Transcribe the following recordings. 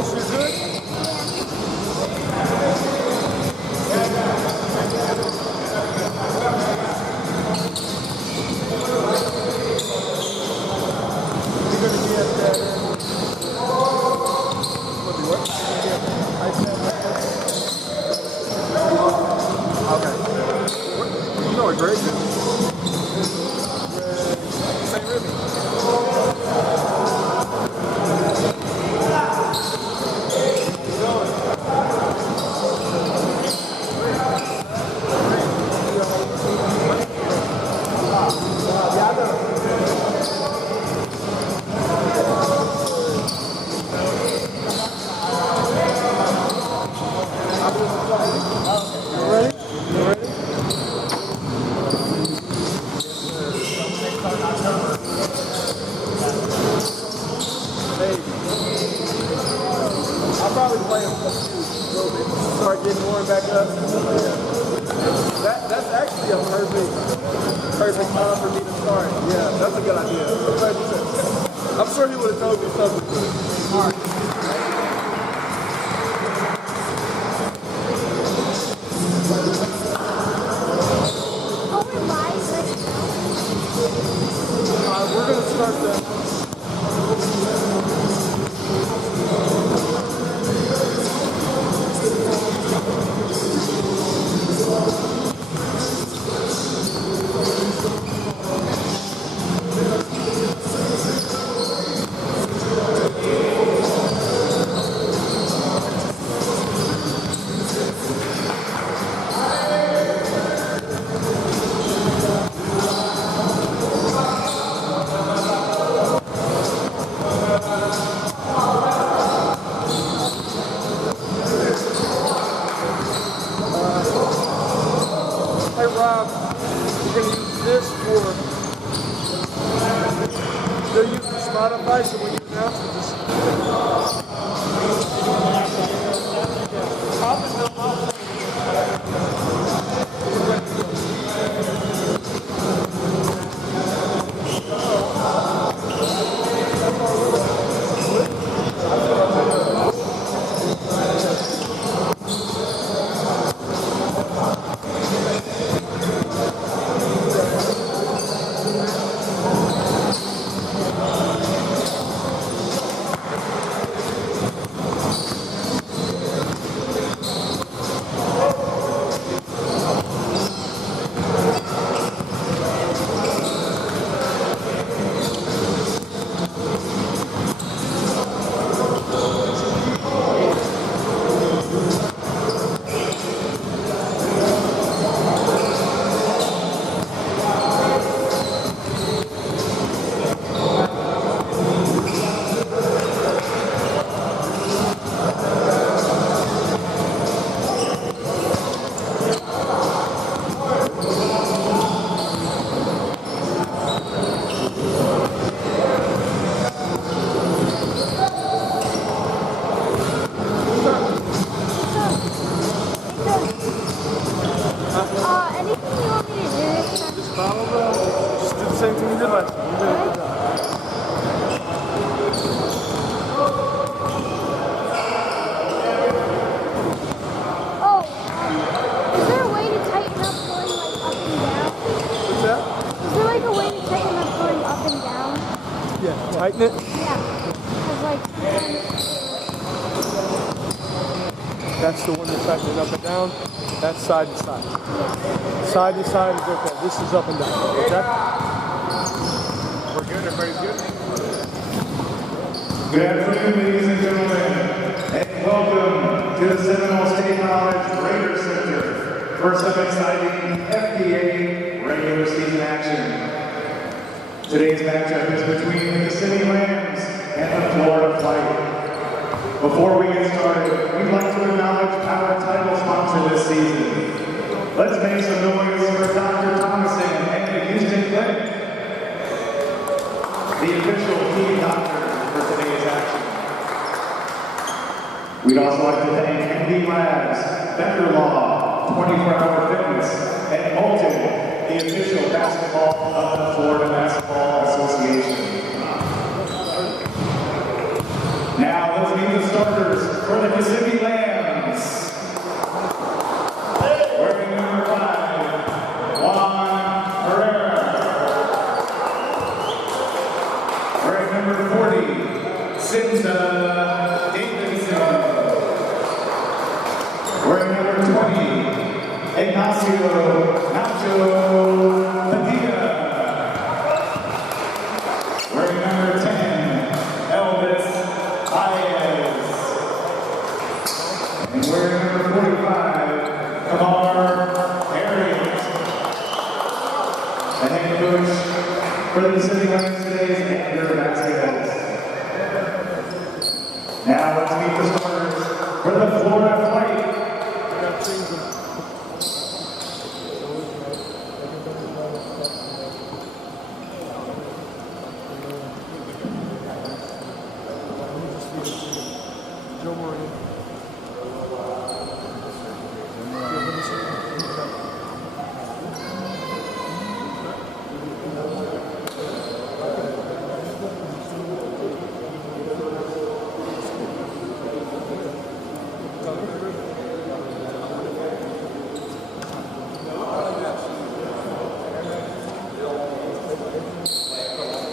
Dennis, you're good? You're going to be at that. What? Okay. You know a great good. St. Remy. I'll probably play him a little bit. Start getting warmed back up. That's actually a perfect time for me to start. Yeah, that's a good idea. I'm glad you said that. I'm sure he would have told me something. All right. We're going to start the... Hey Rob, we're going to use this for, they'll use the Spotify, so when you announce it, just... Anything you want me to do this time? Just follow them. Just do the same thing you did last time. You did a good job. Oh, is there a way to tighten up going like up and down? What's that? Is there like a way to tighten up going up and down? Yeah, tighten it. Yeah. Because like That's the one that's tightening up and down. That's side to side. yeah. Side to side is okay. This is up and down. Okay? We're good. Everybody's good? Good afternoon, ladies and gentlemen, and welcome to the Seminole State College Raider Center for some exciting FDA regular season action. Today's matchup is between the Kissimmee Rams and the Florida Flight. Before we get started, we'd like to acknowledge our title sponsor this season. Let's make some noise for Dr. Thomason and the Houston Clinic, the official team doctor for today's action. We'd also like to thank MD Labs, Becker Law, 24-Hour Fitness, and Moulton, the official basketball of the Florida Basketball Association. Now let's meet the starters for the Kissimmee Lambs. Wearing number 5, Juan Herrera. Wearing number 40, Cinta Davidson. Wearing number 20, Ignacio Nacho Padilla. Wearing number 10, Elvis Baez. And wearing number 45, Kamar Harriet. The head coach for the Kissimmee Lambs today is Andrew Vasquez. Now let's meet the starters for the Florida flight.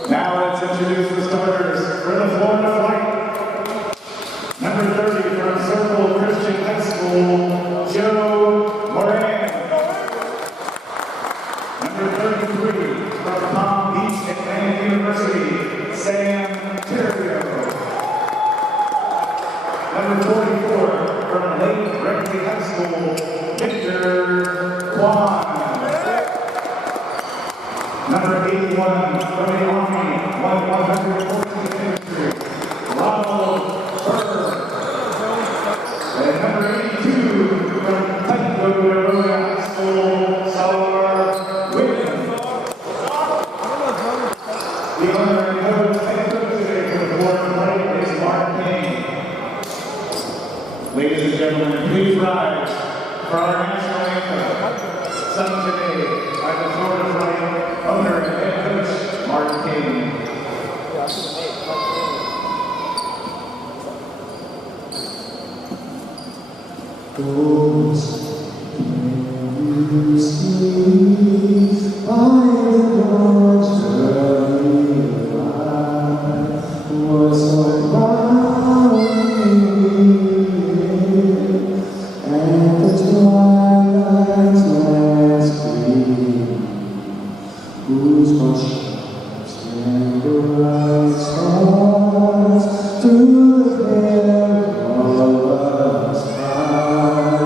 Now let's introduce the starters for the Florida flight. Number 30 from Circle Christian High School, Joe Moran. Number 33 from Palm Beach Atlantic University, Sam Terrio. Number 44 from Lake Reckley High School, Victor Kwan. Number 81 from the Army, 114th Infantry, Ronald Burr. And number 82 from Tyco High School, Salar Williams. The owner and coach today for the Florida flight is Mark King. Ladies and gentlemen, please rise for our national anthem, sung today by the Florida flight owner and head coach, Mark King. Those you see by the Lord's early light was so cloudy, and the twilight's last gleam, whose mushrooms and the bright stars through the air of us high,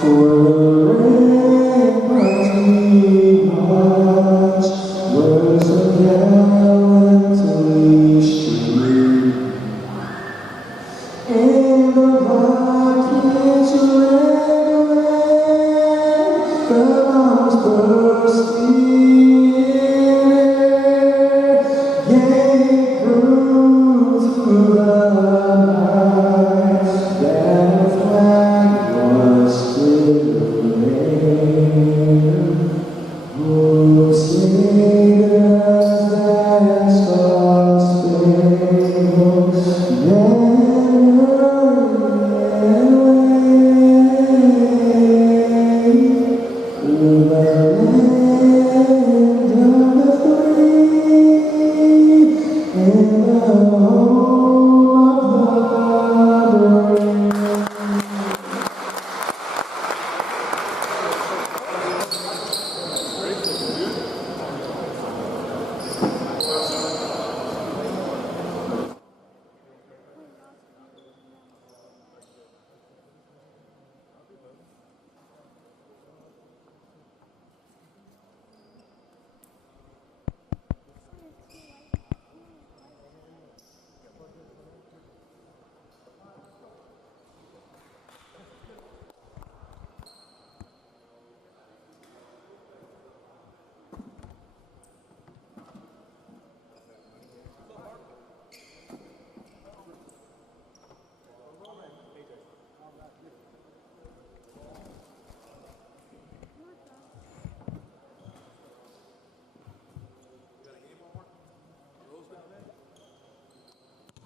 for the rainbows we watch was a gallantly stream. In the rocket's red glare, the bombs bursting gave proof through the night that a flag was still there. Oh, sailors that star-spangled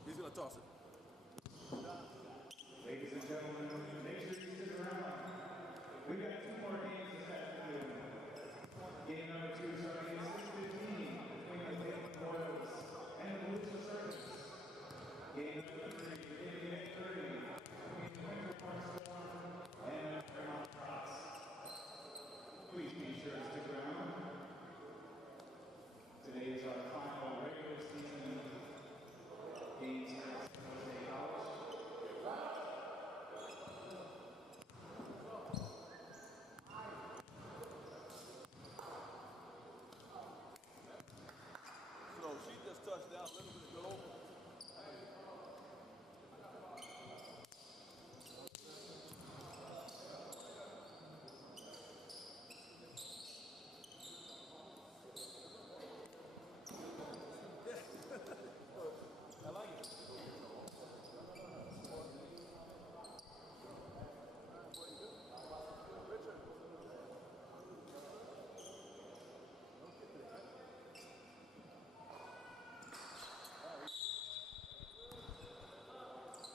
He's gonna toss it. Ladies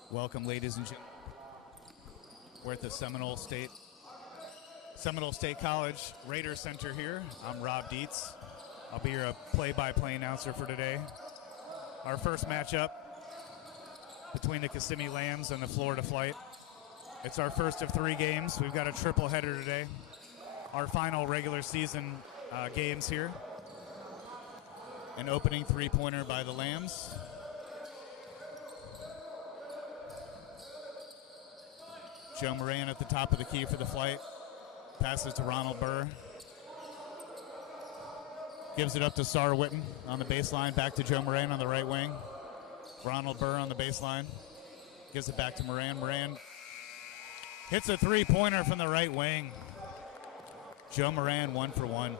Welcome, ladies and gentlemen. We're at the Seminole State College Raider Center here. I'm Rob Dietz. I'll be your play-by-play announcer for today. Our first matchup between the Kissimmee Lambs and the Florida Flight. It's our first of 3 games. We've got a triple header today. Our final regular season games here. An opening 3-pointer by the Lambs. Joe Moran at the top of the key for the Flight. Passes to Ronald Burr. Gives it up to Sar Witten on the baseline. Back to Joe Moran on the right wing. Ronald Burr on the baseline. Gives it back to Moran. Moran hits a 3-pointer from the right wing. Joe Moran 1 for 1.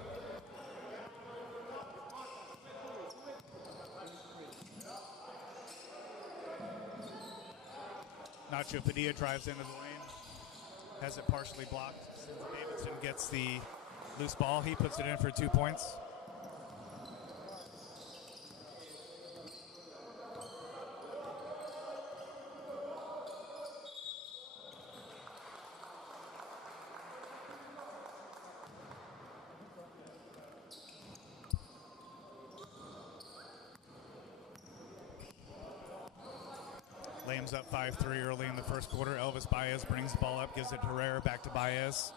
Nacho Padilla drives into the lane. Has it partially blocked. Davidson gets the loose ball. He puts it in for 2 points. Lambs up 5-3 early in the first quarter. Elvis Baez brings the ball up, gives it to Herrera, back to Baez.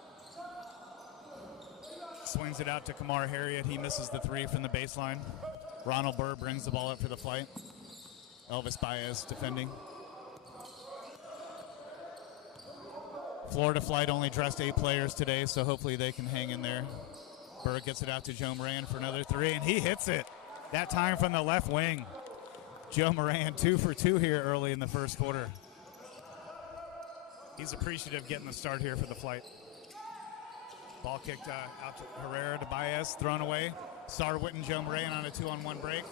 Swings it out to Kamar Harriet. He misses the 3 from the baseline. Ronald Burr brings the ball up for the Flight. Elvis Baez defending. Florida Flight only dressed 8 players today, so hopefully they can hang in there. Burr gets it out to Joe Moran for another 3, and he hits it. That time from the left wing. Joe Moran 2 for 2 here early in the first quarter. He's appreciative getting the start here for the Flight. Ball kicked out to Herrera to Baez, thrown away. Sar Witten, Joe Moran on a 2-on-1 break.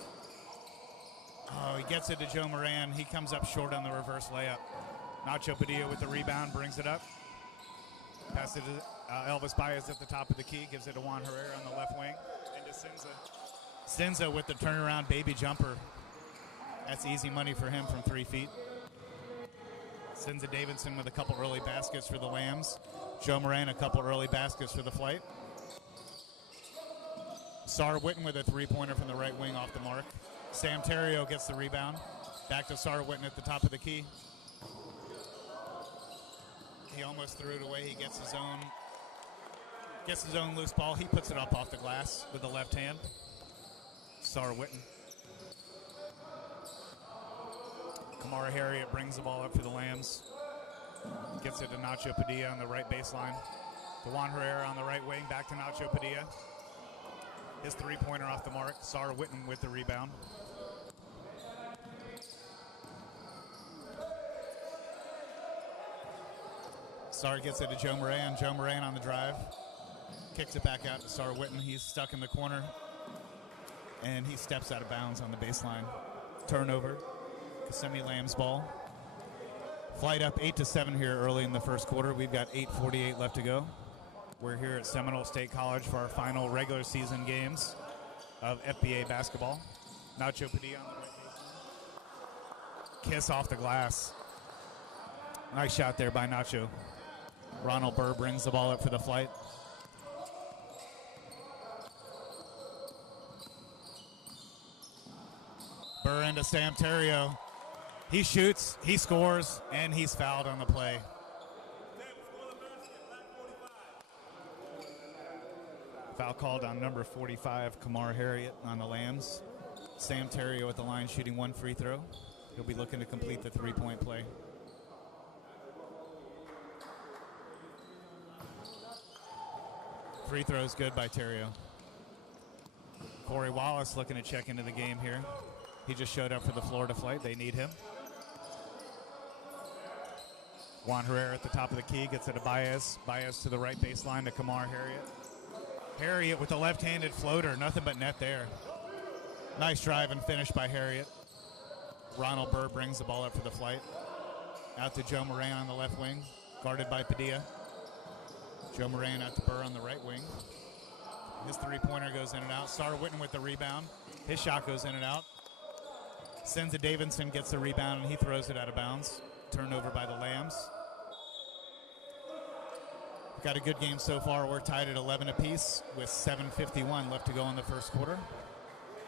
Oh, he gets it to Joe Moran. He comes up short on the reverse layup. Nacho Padilla with the rebound, brings it up. Pass it to Elvis Baez at the top of the key, gives it to Juan Herrera on the left wing. Into Sinza. Sinza with the turnaround baby jumper. That's easy money for him from 3 feet. Sinza Davidson with a couple early baskets for the Lambs. Joe Moran a couple early baskets for the Flight. Sar Witten with a 3-pointer from the right wing off the mark. Sam Terrio gets the rebound. Back to Sar Witten at the top of the key. He almost threw it away. He gets his own loose ball. He puts it up off the glass with the left hand. Sar Witten. Kamara Harriet brings the ball up for the Lambs. Gets it to Nacho Padilla on the right baseline. To Juan Herrera on the right wing. Back to Nacho Padilla. His 3-pointer off the mark. Sar Witten with the rebound. Sar gets it to Joe Moran. Joe Moran on the drive. Kicks it back out to Sar Witten. He's stuck in the corner. And he steps out of bounds on the baseline. Turnover. Kissimmee Lambs ball. Flight up 8-7 here early in the first quarter. We've got 8:48 left to go. We're here at Seminole State College for our final regular season games of FBA basketball. Nacho Padilla on the right baseline. Kiss off the glass. Nice shot there by Nacho. Ronald Burr brings the ball up for the Flight. Burr into Sam Terrio. He shoots, he scores, and he's fouled on the play. Foul called on number 45, Kamar Harriet on the Lambs. Sam Terrio at the line shooting 1 free throw. He'll be looking to complete the 3-point play. Free throw's good by Terrio. Corey Wallace looking to check into the game here. He just showed up for the Florida Flight. They need him. Juan Herrera at the top of the key gets it to Baez. Baez to the right baseline to Kamar Harriet. Harriet with a left-handed floater. Nothing but net there. Nice drive and finish by Harriet. Ronald Burr brings the ball up for the Flight. Out to Joe Moran on the left wing. Guarded by Padilla. Joe Moran out to Burr on the right wing. His 3-pointer goes in and out. Sar Witten with the rebound. His shot goes in and out. Sinza Davidson gets the rebound and he throws it out of bounds. Turnover by the Lambs. We've got a good game so far. We're tied at 11 apiece with 7:51 left to go in the first quarter.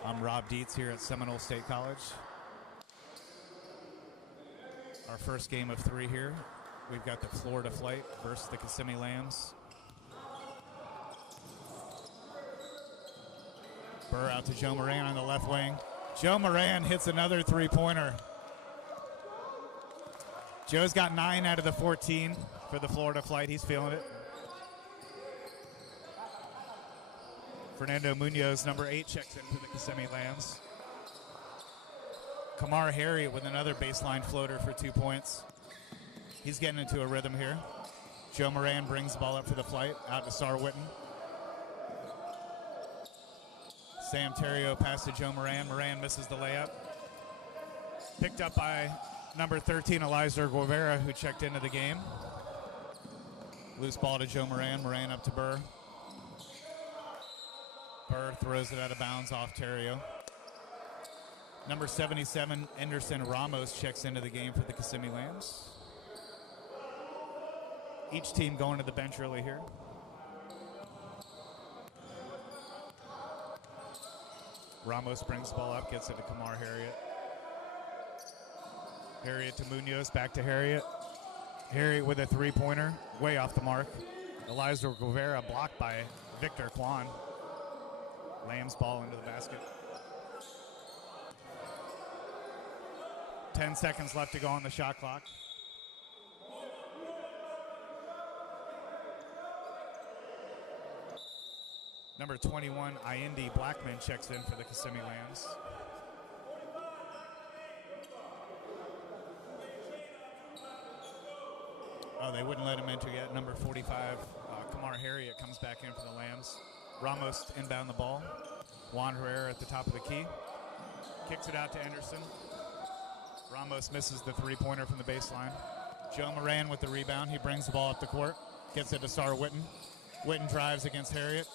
I'm Rob Dietz here at Seminole State College. Our first game of 3 here. We've got the Florida Flight versus the Kissimmee Lambs. Burr out to Joe Moran on the left wing. Joe Moran hits another three-pointer. Joe's got 9 out of the 14 for the Florida Flight. He's feeling it. Fernando Munoz, number 8, checks in for the Kissimmee Lambs. Kamar Harriet with another baseline floater for 2 points. He's getting into a rhythm here. Joe Moran brings the ball up for the Flight, out to Sar Witten. Sam Terrio pass to Joe Moran. Moran misses the layup. Picked up by number 13, Eliza Guevara, who checked into the game. Loose ball to Joe Moran. Moran up to Burr. Burr throws it out of bounds off Terrio. Number 77, Anderson Ramos, checks into the game for the Kissimmee Lambs. Each team going to the bench early here. Ramos brings the ball up, gets it to Kamar Harriet. Harriet to Munoz, back to Harriet. Harriet with a three-pointer, way off the mark. Eliza Guevara blocked by Victor Kwan. Lambs ball into the basket. 10 seconds left to go on the shot clock. Number 21, Iendi Blackman, checks in for the Kissimmee Lambs. Oh, they wouldn't let him enter yet. Number 45, Kamar Harriet, comes back in for the Lambs. Ramos inbound the ball. Juan Herrera at the top of the key. Kicks it out to Anderson. Ramos misses the three-pointer from the baseline. Joe Moran with the rebound. He brings the ball up the court. Gets it to Sar Witten. Witten drives against Harriet.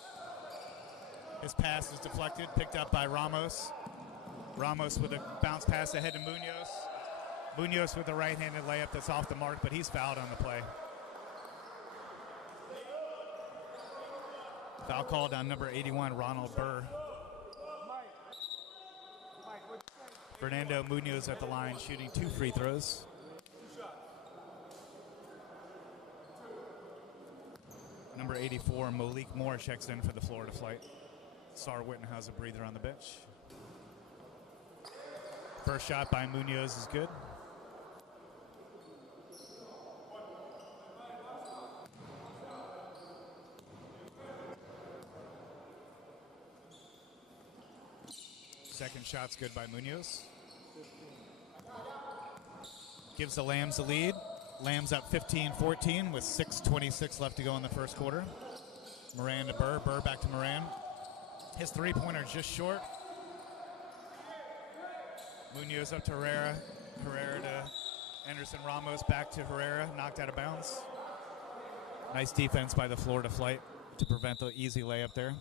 His pass is deflected, picked up by Ramos. Ramos with a bounce pass ahead to Munoz. Munoz with a right-handed layup that's off the mark, but he's fouled on the play. Foul called on number 81, Ronald Burr. Fernando Munoz at the line, shooting 2 free throws. Number 84, Malik Moore, checks in for the Florida Flight. Sar Witten has a breather on the bench. First shot by Munoz is good. Second shot's good by Munoz. Gives the Lambs a lead. Lambs up 15-14 with 6:26 left to go in the first quarter. Moran to Burr. Burr back to Moran. His three-pointer just short. Munoz up to Herrera. Herrera to Anderson Ramos. Back to Herrera. Knocked out of bounds. Nice defense by the Florida Flight to prevent the easy layup there.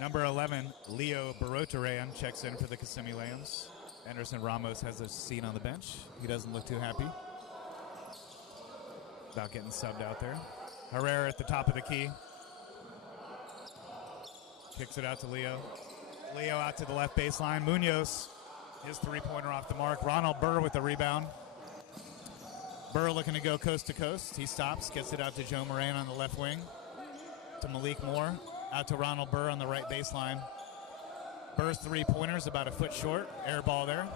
Number 11, Leo Barotaran, checks in for the Kissimmee Lambs. Anderson Ramos has a seat on the bench. He doesn't look too happy about getting subbed out there. Herrera at the top of the key. Kicks it out to Leo. Leo out to the left baseline. Munoz, his three-pointer off the mark. Ronald Burr with the rebound. Burr looking to go coast to coast. He stops, gets it out to Joe Moran on the left wing. To Malik Moore. Out to Ronald Burr on the right baseline. Burr's three-pointer is about a foot short. Air ball there.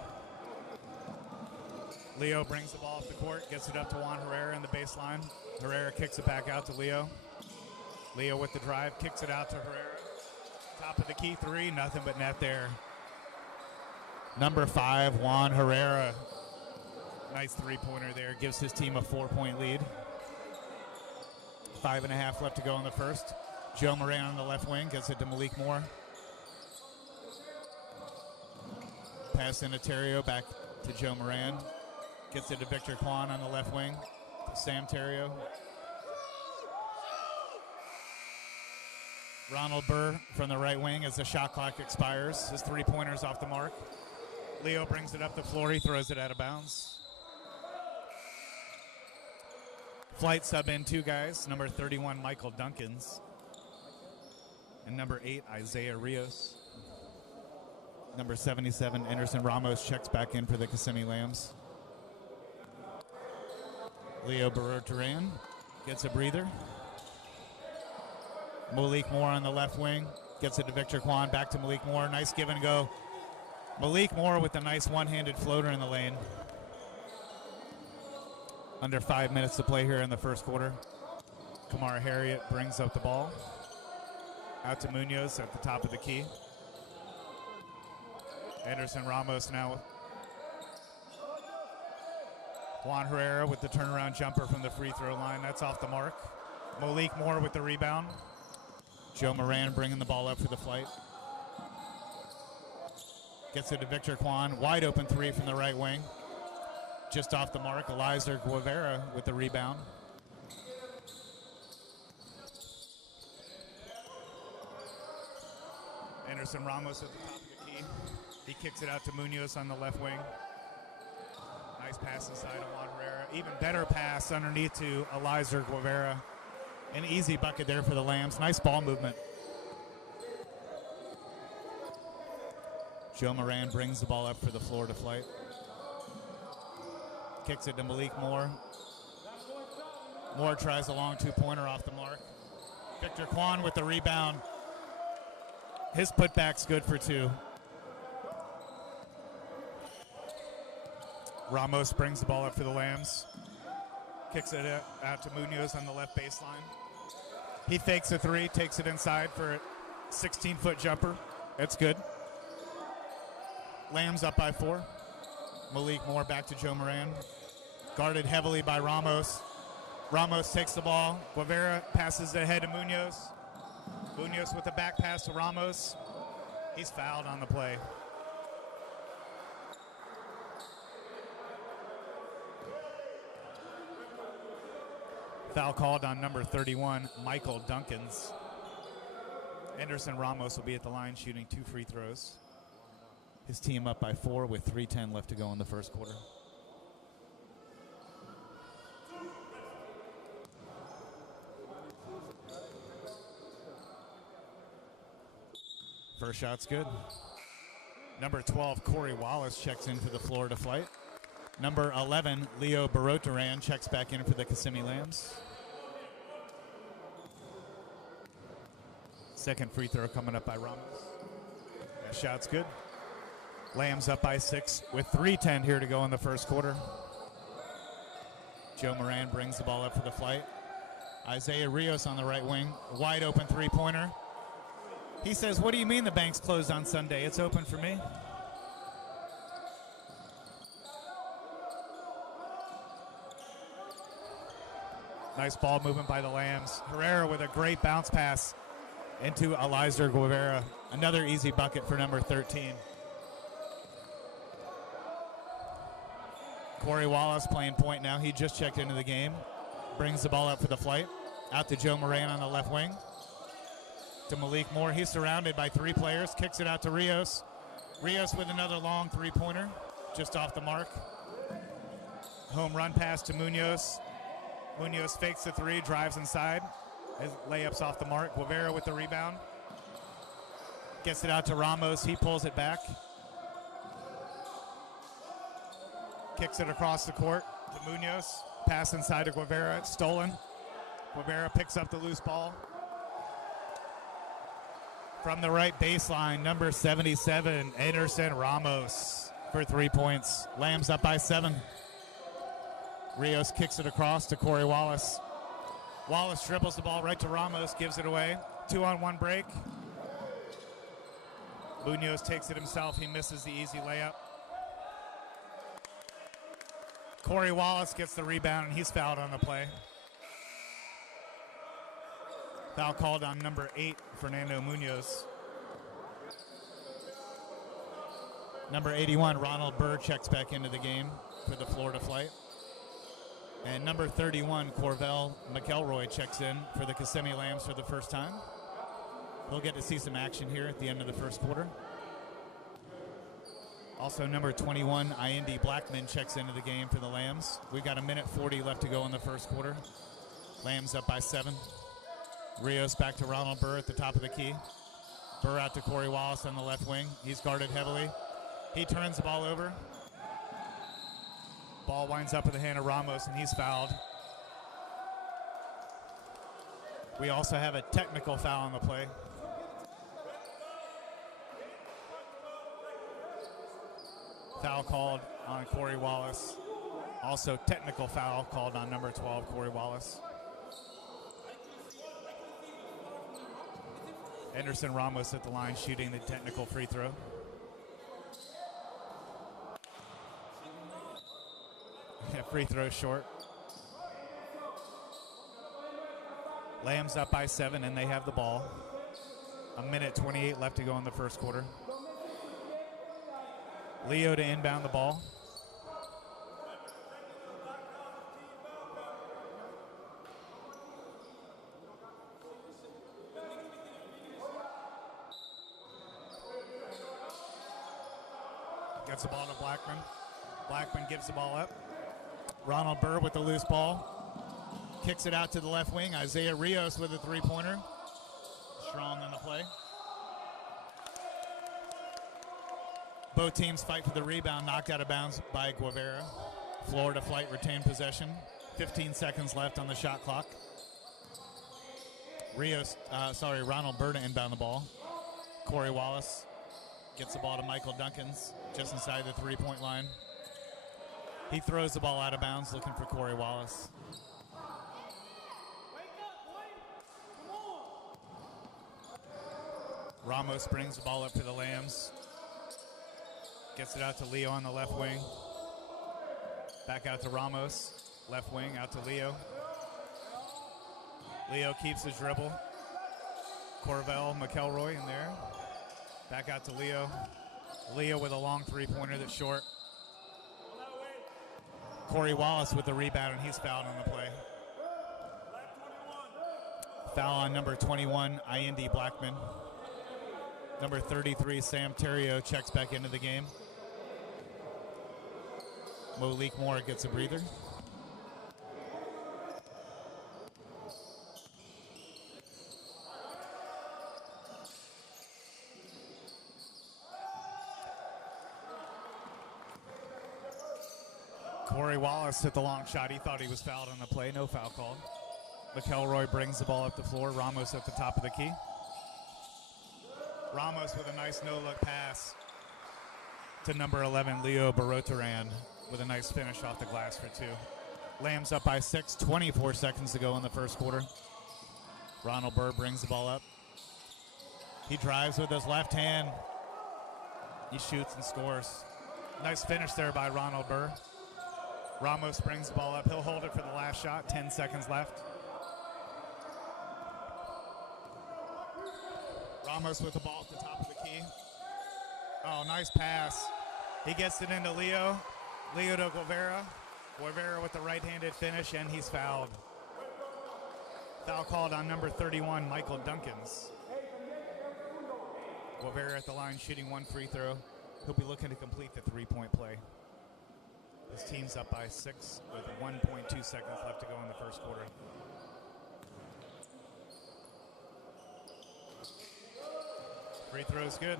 Leo brings the ball off the court, gets it up to Juan Herrera in the baseline. Herrera kicks it back out to Leo. Leo with the drive, kicks it out to Herrera. Top of the key three, nothing but net there. Number 5, Juan Herrera. Nice three-pointer there, gives his team a 4-point lead. 5.5 left to go in the first. Joe Moran on the left wing, gets it to Malik Moore. Pass into Terrio, back to Joe Moran. Gets it to Victor Kwan on the left wing. To Sam Terrio. Ronald Burr from the right wing as the shot clock expires. His three-pointer's off the mark. Leo brings it up the floor. He throws it out of bounds. Flight sub in 2 guys. Number 31, Michael Duncans. And number 8, Isaiah Rios. Number 77, Anderson Ramos checks back in for the Kissimmee Lambs. Leo Barreau-Duran gets a breather. Malik Moore on the left wing. Gets it to Victor Kwan. Back to Malik Moore. Nice give and go. Malik Moore with a nice one-handed floater in the lane. Under 5 minutes to play here in the first quarter. Kamara Harriet brings up the ball. Out to Munoz at the top of the key. Anderson Ramos now. Juan Herrera with the turnaround jumper from the free throw line. That's off the mark. Malik Moore with the rebound. Joe Moran bringing the ball up for the flight. Gets it to Victor Kwan. Wide open 3 from the right wing. Just off the mark. Eliezer Guevara with the rebound. Anderson Ramos at the top of the key. He kicks it out to Munoz on the left wing. Nice pass inside to Juan Herrera. Even better pass underneath to Eliezer Guevara. An easy bucket there for the Lambs. Nice ball movement. Joe Moran brings the ball up for the Florida flight. Kicks it to Malik Moore. Moore tries a long 2-pointer off the mark. Victor Kwan with the rebound. His putback's good for 2. Ramos brings the ball up for the Lambs. Kicks it out to Munoz on the left baseline. He fakes a 3, takes it inside for a 16-foot jumper. That's good. Lambs up by 4. Malik Moore back to Joe Moran. Guarded heavily by Ramos. Ramos takes the ball. Guevara passes it ahead to Munoz. Munoz with the back pass to Ramos. He's fouled on the play. Foul called on number 31, Michael Duncans. Anderson Ramos will be at the line shooting 2 free throws. His team up by 4 with 3:10 left to go in the first quarter. First shot's good. Number 12, Corey Wallace checks in for the Florida flight. Number 11, Leo Barreau-Duran checks back in for the Kissimmee Lambs. Second free throw coming up by Ramos. That shot's good. Lambs up by 6 with 3:10 here to go in the first quarter. Joe Moran brings the ball up for the flight. Isaiah Rios on the right wing. Wide open 3-pointer. He says, "What do you mean the bank's closed on Sunday? It's open for me." Nice ball movement by the Lambs. Herrera with a great bounce pass into Eliezer Guevara. Another easy bucket for number 13. Corey Wallace playing point now. He just checked into the game. Brings the ball up for the flight. Out to Joe Moran on the left wing. To Malik Moore. He's surrounded by 3 players. Kicks it out to Rios. Rios with another long 3-pointer. Just off the mark. Home run pass to Munoz. Munoz fakes the 3, drives inside. His layup's off the mark. Guevara with the rebound. Gets it out to Ramos. He pulls it back. Kicks it across the court to Munoz. Pass inside to Guevara. Stolen. Guevara picks up the loose ball. From the right baseline, number 77, Anderson Ramos for 3 points. Lambs up by 7. Rios kicks it across to Corey Wallace. Wallace dribbles the ball right to Ramos, gives it away. 2-on-1 break. Munoz takes it himself. He misses the easy layup. Corey Wallace gets the rebound, and he's fouled on the play. Foul called on number 8, Fernando Munoz. Number 81, Ronald Burr checks back into the game for the Florida flight. And number 31, Corvell McElroy checks in for the Kissimmee Lambs for the first time. We'll get to see some action here at the end of the first quarter. Also, number 21, Indy Blackman checks into the game for the Lambs. We've got 1:40 left to go in the first quarter. Lambs up by 7. Rios back to Ronald Burr at the top of the key. Burr out to Corey Wallace on the left wing. He's guarded heavily. He turns the ball over. Ball winds up in the hand of Ramos, and he's fouled. We also have a technical foul on the play. Foul called on Corey Wallace. Also technical foul called on number 12, Corey Wallace. Anderson Ramos at the line shooting the technical free throw. Free throw short. Lambs up by 7, and they have the ball. 1:28 left to go in the first quarter. Leo to inbound the ball. Gets the ball to Blackman. Blackman gives the ball up. Ronald Burr with the loose ball. Kicks it out to the left wing. Isaiah Rios with a three-pointer. Strong on the play. Both teams fight for the rebound. Knocked out of bounds by Guevara. Florida Flight retained possession. 15 seconds left on the shot clock. Ronald Burr to inbound the ball. Corey Wallace gets the ball to Michael Duncans just inside the three-point line. He throws the ball out of bounds looking for Corey Wallace. Ramos brings the ball up for the Lambs. Gets it out to Leo on the left wing. Back out to Ramos. Left wing out to Leo. Leo keeps his dribble. Corvell McElroy in there. Back out to Leo. Leo with a long three-pointer that's short. Corey Wallace with the rebound, and he's fouled on the play. Foul on number 21, Indy Blackman. Number 33, Sam Terrio, checks back into the game. Malik Moore gets a breather. Corey Wallace hit the long shot. He thought he was fouled on the play. No foul called. McElroy brings the ball up the floor. Ramos at the top of the key. Ramos with a nice no-look pass to number 11, Leo Barotaran, with a nice finish off the glass for 2. Lambs up by 6, 24 seconds to go in the first quarter. Ronald Burr brings the ball up. He drives with his left hand. He shoots and scores. Nice finish there by Ronald Burr. Ramos brings the ball up. He'll hold it for the last shot. 10 seconds left. Ramos with the ball at the top of the key. Oh, nice pass. He gets it into Leo. Leo to Guevara. Guevara with the right-handed finish, and he's fouled. Foul called on number 31, Michael Duncans. Guevara at the line shooting 1 free throw. He'll be looking to complete the three-point play. His team's up by 6 with 1.2 seconds left to go in the first quarter. Free throw's good.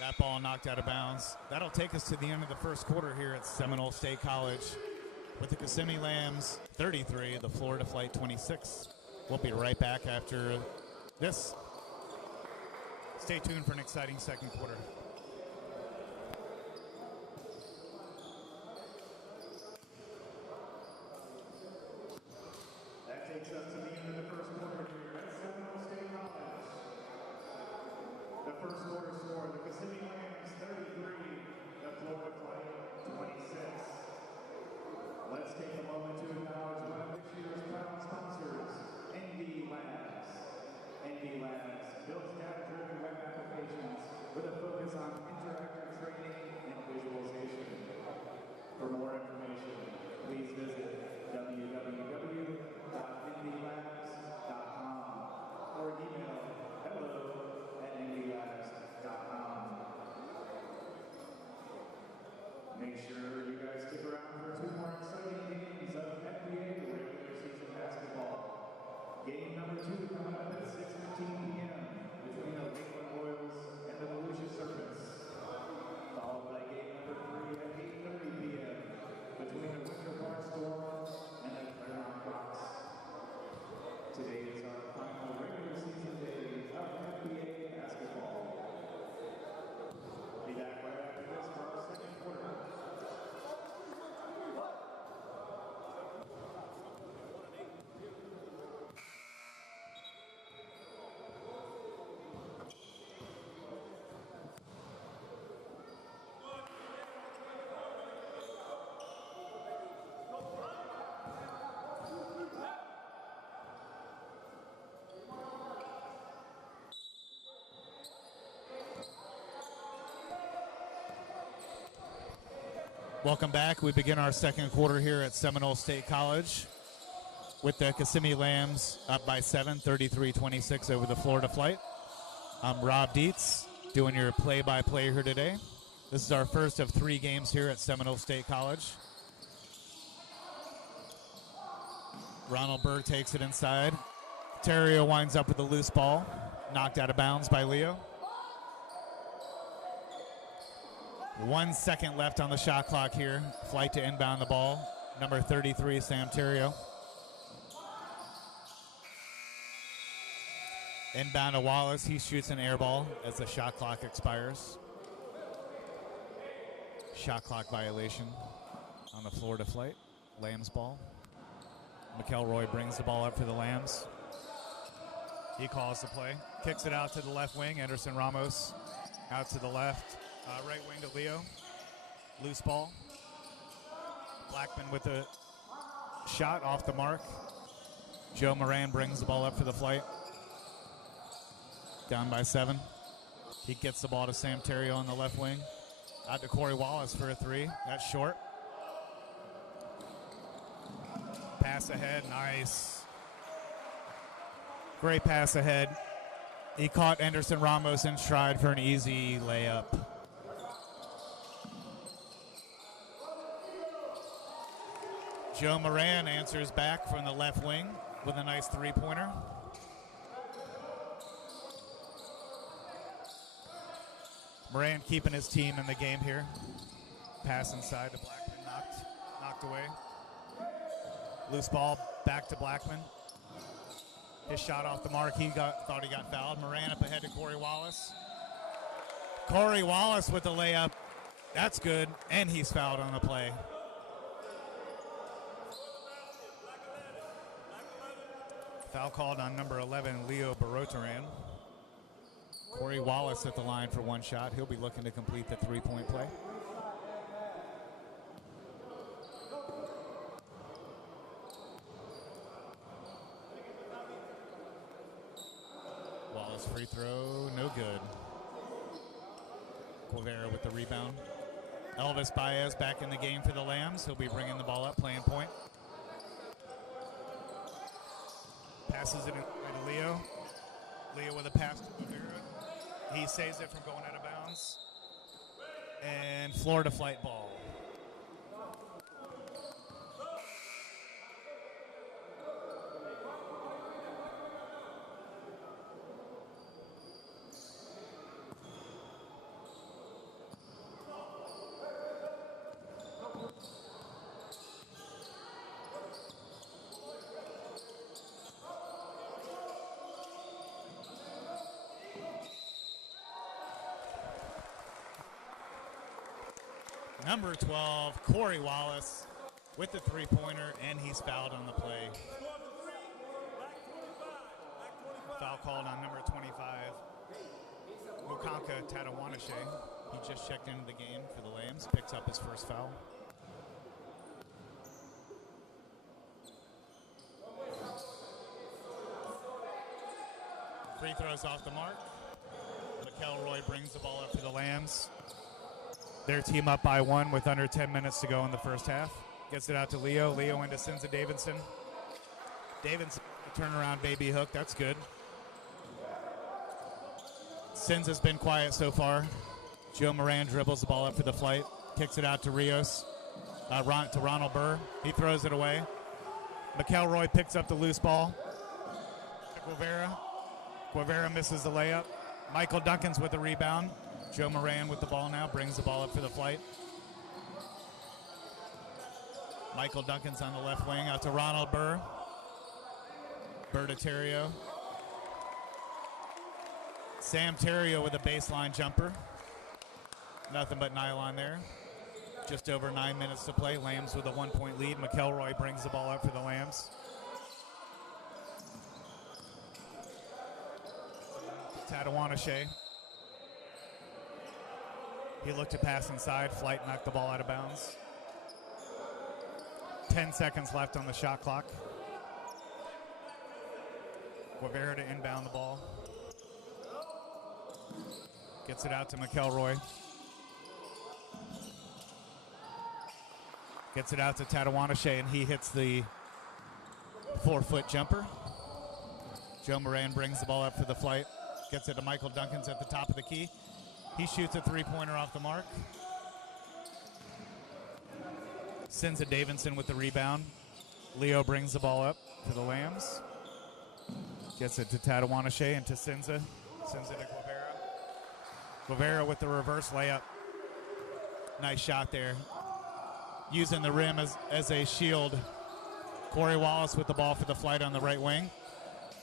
That ball knocked out of bounds. That'll take us to the end of the first quarter here at Seminole State College with the Kissimmee Lambs 33, the Florida Flight 26. We'll be right back after this. Stay tuned for an exciting second quarter. That takes us to the end of the first quarter here at Seminole State College. The first quarter score, the Kissimmee Lambs 33, the Florida Flight 26. Let's take a moment to acknowledge one of this year's proud sponsors, ND Labs. ND Labs builds data-driven web applications with a focus on interactive training and visualization. For more information, please visit www.ndlabs.com. Welcome back. We begin our second quarter here at Seminole State College with the Kissimmee Lambs up by 7, 33-26 over the Florida Flight. I'm Rob Dietz, doing your play-by-play here today. This is our first of 3 games here at Seminole State College. Ronald Burr takes it inside. Terrio winds up with a loose ball, knocked out of bounds by Leo. 1 second left on the shot clock here. Flight to inbound the ball. Number 33, Sam Terrio. Inbound to Wallace. He shoots an air ball as the shot clock expires. Shot clock violation on the Florida Flight. Lambs ball. McElroy brings the ball up for the Lambs. He calls the play. Kicks it out to the left wing. Anderson Ramos out to the left. Right wing to Leo. Loose ball. Blackman with a shot off the mark. Joe Moran brings the ball up for the Flight. Down by 7. He gets the ball to Sam Terrio on the left wing. Out to Corey Wallace for a 3. That's short. Pass ahead. Nice. Great pass ahead. He caught Anderson Ramos in stride for an easy layup. Joe Moran answers back from the left wing with a nice 3-pointer. Moran keeping his team in the game here. Pass inside to Blackman, knocked away. Loose ball back to Blackman. His shot off the mark. Thought he got fouled. Moran up ahead to Corey Wallace. Corey Wallace with the layup. That's good, and he's fouled on the play. Foul called on number 11, Leo Barotaran. Corey Wallace at the line for 1 shot. He'll be looking to complete the 3-point play. Wallace free throw, no good. Quavera with the rebound. Elvis Baez back in the game for the Lambs. He'll be bringing the ball up, playing point. Passes it to Leo. Leo with a pass to Quavera. He saves it from going out of bounds. And Florida Flight ball. Number 12, Corey Wallace with the 3-pointer, and he's fouled on the play. Foul called on number 25, Mukanka Tatawanashe. He just checked into the game for the Lambs, picks up his first foul. Free throws off the mark. McElroy brings the ball up for the Lambs. Their team up by 1 with under 10 minutes to go in the first half. Gets it out to Leo. Leo into Sinza Davidson. Davidson, turnaround baby hook. That's good. Sinza's been quiet so far. Joe Moran dribbles the ball up for the Flight. Kicks it out to Rios. To Ronald Burr. He throws it away. McElroy picks up the loose ball. To Quavera. Quavera misses the layup. Michael Duncan's with the rebound. Joe Moran with the ball now, brings the ball up for the Flight. Michael Duncan's on the left wing, out to Ronald Burr. Burr to Terrio. Sam Terrio with a baseline jumper. Nothing but nylon there. Just over 9 minutes to play. Lambs with a 1-point lead. McElroy brings the ball up for the Lambs. Tatawanashe. He looked to pass inside. Flight knocked the ball out of bounds. 10 seconds left on the shot clock. Quavera to inbound the ball. Gets it out to McElroy. Gets it out to Tatawanashe, and he hits the 4-foot jumper. Joe Moran brings the ball up for the flight. Gets it to Michael Duncans at the top of the key. He shoots a three-pointer off the mark. Sinza Davidson with the rebound. Leo brings the ball up to the Lambs. Gets it to Tatawanashe and to Sinza. Sinza to Guevara. Guevara with the reverse layup. Nice shot there. Using the rim as a shield. Corey Wallace with the ball for the flight on the right wing.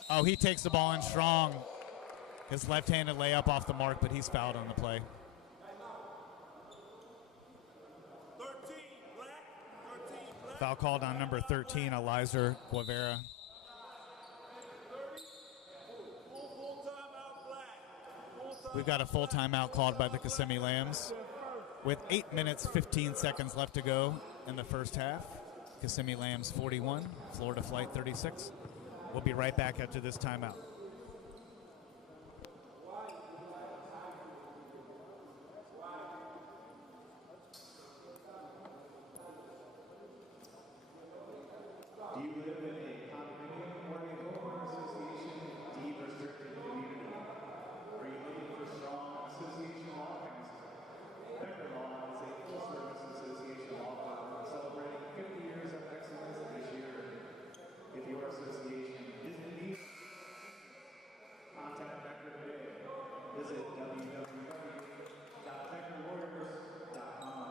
Oh, he takes the ball in strong. His left-handed layup off the mark, but he's fouled on the play. 13 black. Foul called on number 13, Elizer Guevara. We've got a full timeout called by the Kissimmee Lambs. With 8 minutes, 15 seconds left to go in the first half. Kissimmee Lambs 41, Florida Flight 36. We'll be right back after this timeout. Do you live in a condominium or a homeowner association deed restricted community? Are you looking for strong association law counsel? Becker Law is a full-service association law firm celebrating 50 years of excellence this year. If your association is in need, contact Becker today. Visit www.beckerlawyers.com.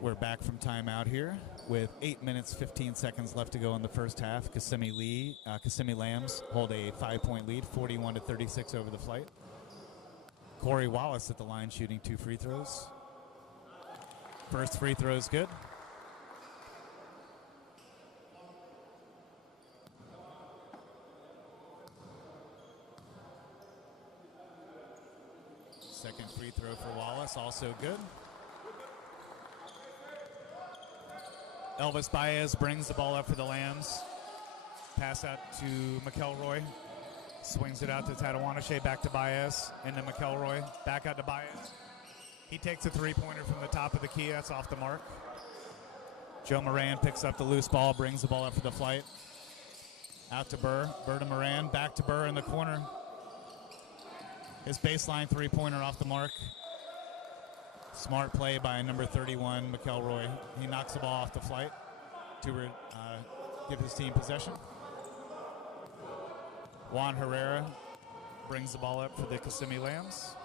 We're back from timeout here with 8 minutes, 15 seconds left to go in the first half. Kissimmee Lambs hold a 5-point lead, 41-36 over the flight. Corey Wallace at the line shooting 2 free throws. First free throw is good. Second free throw for Wallace, also good. Elvis Baez brings the ball up for the Lambs. Pass out to McElroy. Swings it out to Tatawanashe, back to Baez, into McElroy, back out to Baez. He takes a three-pointer from the top of the key. That's off the mark. Joe Moran picks up the loose ball, brings the ball up for the flight. Out to Burr. Burr to Moran, back to Burr in the corner. His baseline three-pointer off the mark. Smart play by number 31, McElroy. He knocks the ball off the flight to give his team possession. Juan Herrera brings the ball up for the Kissimmee Lambs.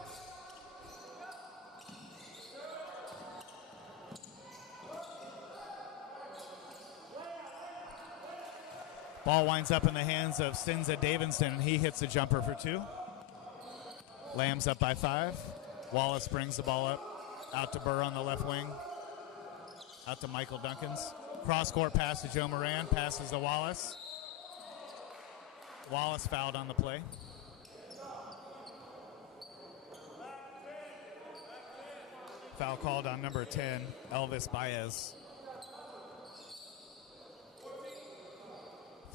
Ball winds up in the hands of Sinza Davidson, and he hits a jumper for 2. Lambs up by 5. Wallace brings the ball up. Out to Burr on the left wing. Out to Michael Duncans. Cross-court pass to Joe Moran. Passes to Wallace. Wallace fouled on the play. Foul called on number 10, Elvis Baez.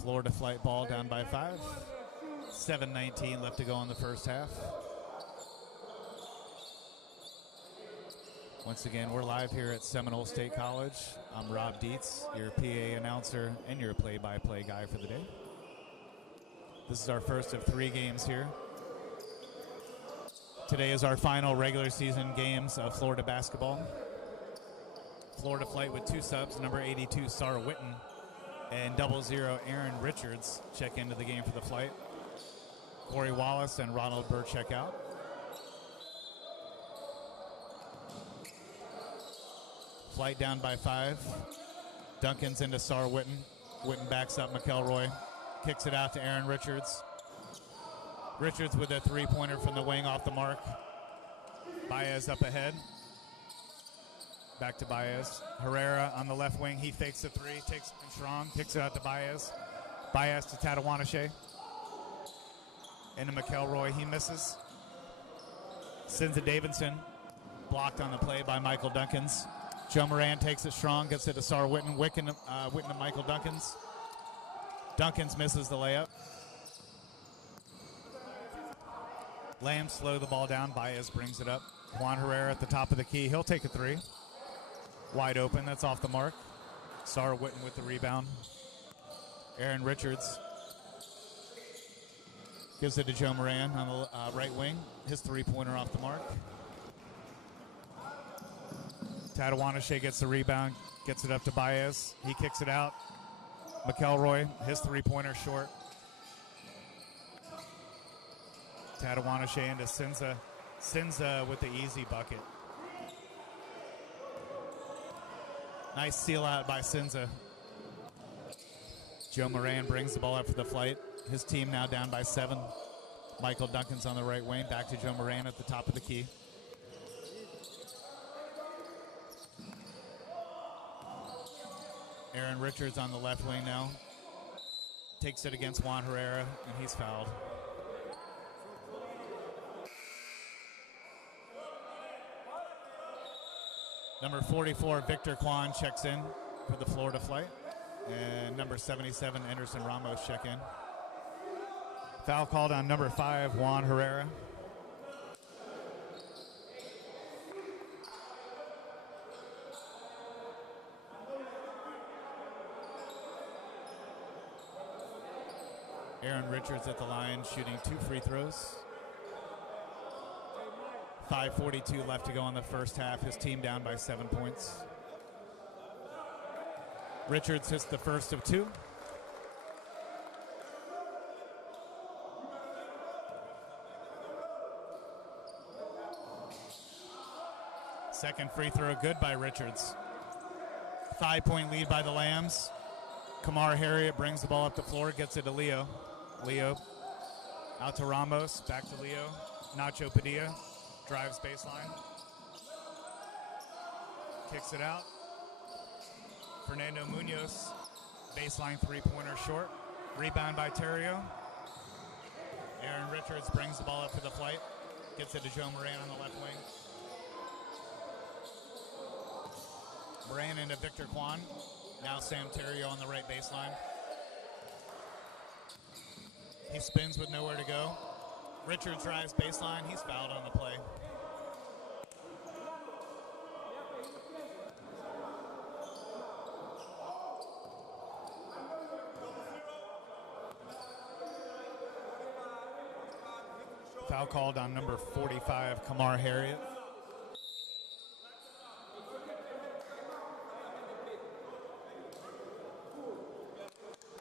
Florida Flight ball down by 5. 7:19 left to go in the first half. Once again, we're live here at Seminole State College. I'm Rob Dietz, your PA announcer and your play-by-play guy for the day. This is our first of 3 games here. Today is our final regular season games of Florida basketball. Florida Flight with 2 subs, number 82, Sarah Witten, and 00, Aaron Richards check into the game for the Flight. Corey Wallace and Ronald Burr check out. Flight down by 5. Duncan's into Sar Witten. Witten backs up McElroy. Kicks it out to Aaron Richards. Richards with a three-pointer from the wing off the mark. Baez up ahead. Back to Baez. Herrera on the left wing. He fakes the 3, takes it in strong, kicks it out to Baez. Baez to Tatawanashe. Into McElroy, he misses. Sends it Davidson. Blocked on the play by Michael Duncans. Joe Moran takes it strong, gets it to Sar Witten. Witten to Michael Duncans. Duncans misses the layup. Lamb slow the ball down. Baez brings it up. Juan Herrera at the top of the key. He'll take a three. Wide open. That's off the mark. Sar Witten with the rebound. Aaron Richards gives it to Joe Moran on the right wing. His three-pointer off the mark. Tatawanashe gets the rebound, gets it up to Baez. He kicks it out. McElroy, his three-pointer short. Tatawanashe into Sinza. Sinza with the easy bucket. Nice seal out by Sinza. Joe Moran brings the ball up for the flight. His team now down by 7. Michael Duncan's on the right wing. Back to Joe Moran at the top of the key. Aaron Richards on the left wing now. Takes it against Juan Herrera, and he's fouled. Number 44, Victor Kwan, checks in for the Florida flight. And number 77, Anderson Ramos, check in. Foul called on number 5, Juan Herrera. Aaron Richards at the line, shooting 2 free throws. 5:42 left to go in the first half. His team down by 7 points. Richards hits the first of 2. Second free throw good by Richards. 5-point lead by the Lambs. Kamar Harriet brings the ball up the floor, gets it to Leo. Leo out to Ramos, back to Leo. Nacho Padilla drives baseline. Kicks it out. Fernando Munoz, baseline three-pointer short. Rebound by Terrio. Aaron Richards brings the ball up for the flight. Gets it to Joe Moran on the left wing. Moran into Victor Kwan. Now Sam Terrio on the right baseline. He spins with nowhere to go. Richards drives baseline. He's fouled on the play. Foul called on number 45, Kamar Harriet.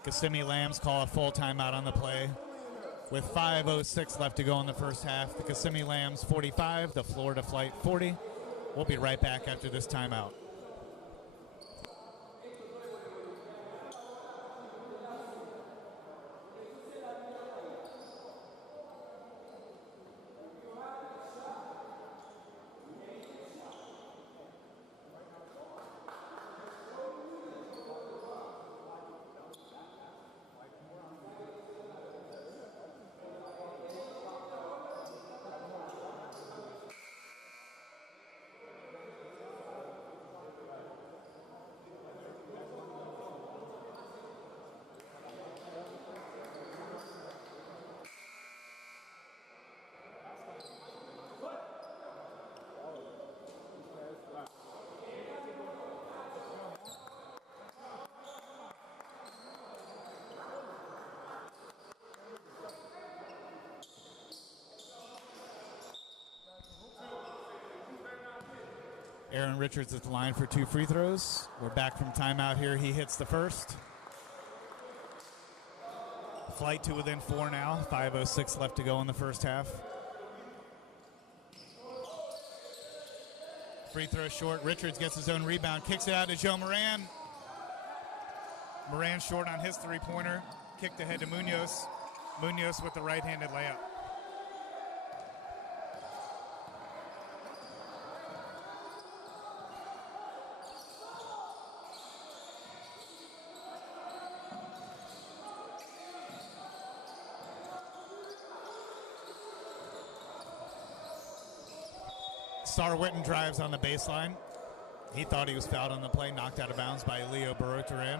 Kissimmee Lambs call a full timeout on the play. With 5:06 left to go in the first half, the Kissimmee Lambs 45, the Florida Flight 40. We'll be right back after this timeout. Aaron Richards at the line for 2 free throws. We're back from timeout here. He hits the first. Flight to within 4 now. 5:06 left to go in the first half. Free throw short. Richards gets his own rebound. Kicks it out to Joe Moran. Moran short on his three-pointer. Kicked ahead to Munoz. Munoz with the right-handed layup. Sar Witten drives on the baseline. He thought he was fouled on the play, knocked out of bounds by Leo Barotaran.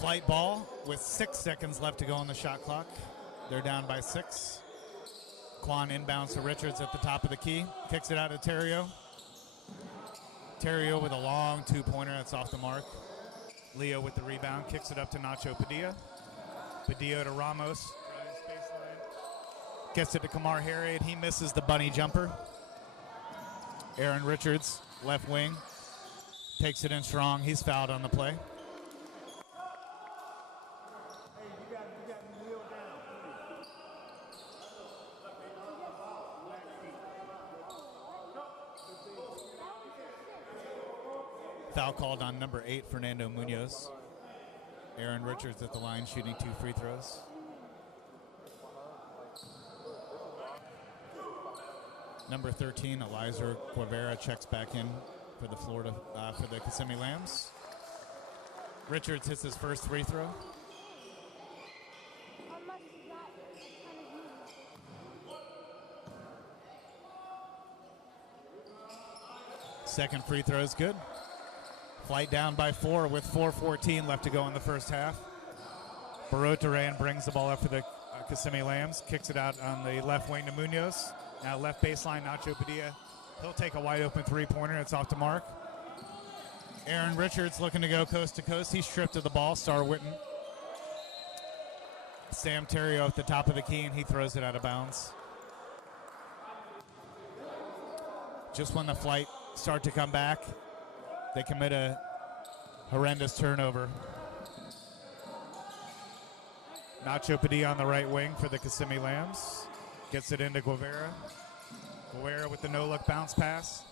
Flight ball with 6 seconds left to go on the shot clock. They're down by 6. Quan inbounds to Richards at the top of the key. Kicks it out to Terrio. Terrio with a long two-pointer that's off the mark. Leo with the rebound, kicks it up to Nacho Padilla. Padilla to Ramos. Drives baseline. Gets it to Kamar Harriet. He misses the bunny jumper. Aaron Richards, left wing, takes it in strong. He's fouled on the play. Foul called on number 8, Fernando Munoz. Aaron Richards at the line shooting 2 free throws. Number 13, Eliza Guevara checks back in for the Kissimmee Lambs. Richards hits his first free throw. Second free throw is good. Flight down by 4 with 4:14 left to go in the first half. Barotaran brings the ball up for the Kissimmee Lambs, kicks it out on the left wing to Munoz. Now left baseline, Nacho Padilla. He'll take a wide open three-pointer. It's off the mark. Aaron Richards looking to go coast to coast. He's stripped of the ball. Sar Witten. Sam Terrio at the top of the key, and he throws it out of bounds. Just when the Flight start to come back, they commit a horrendous turnover. Nacho Padilla on the right wing for the Kissimmee Lambs. Gets it into Guevara. Guevara with the no-look bounce pass.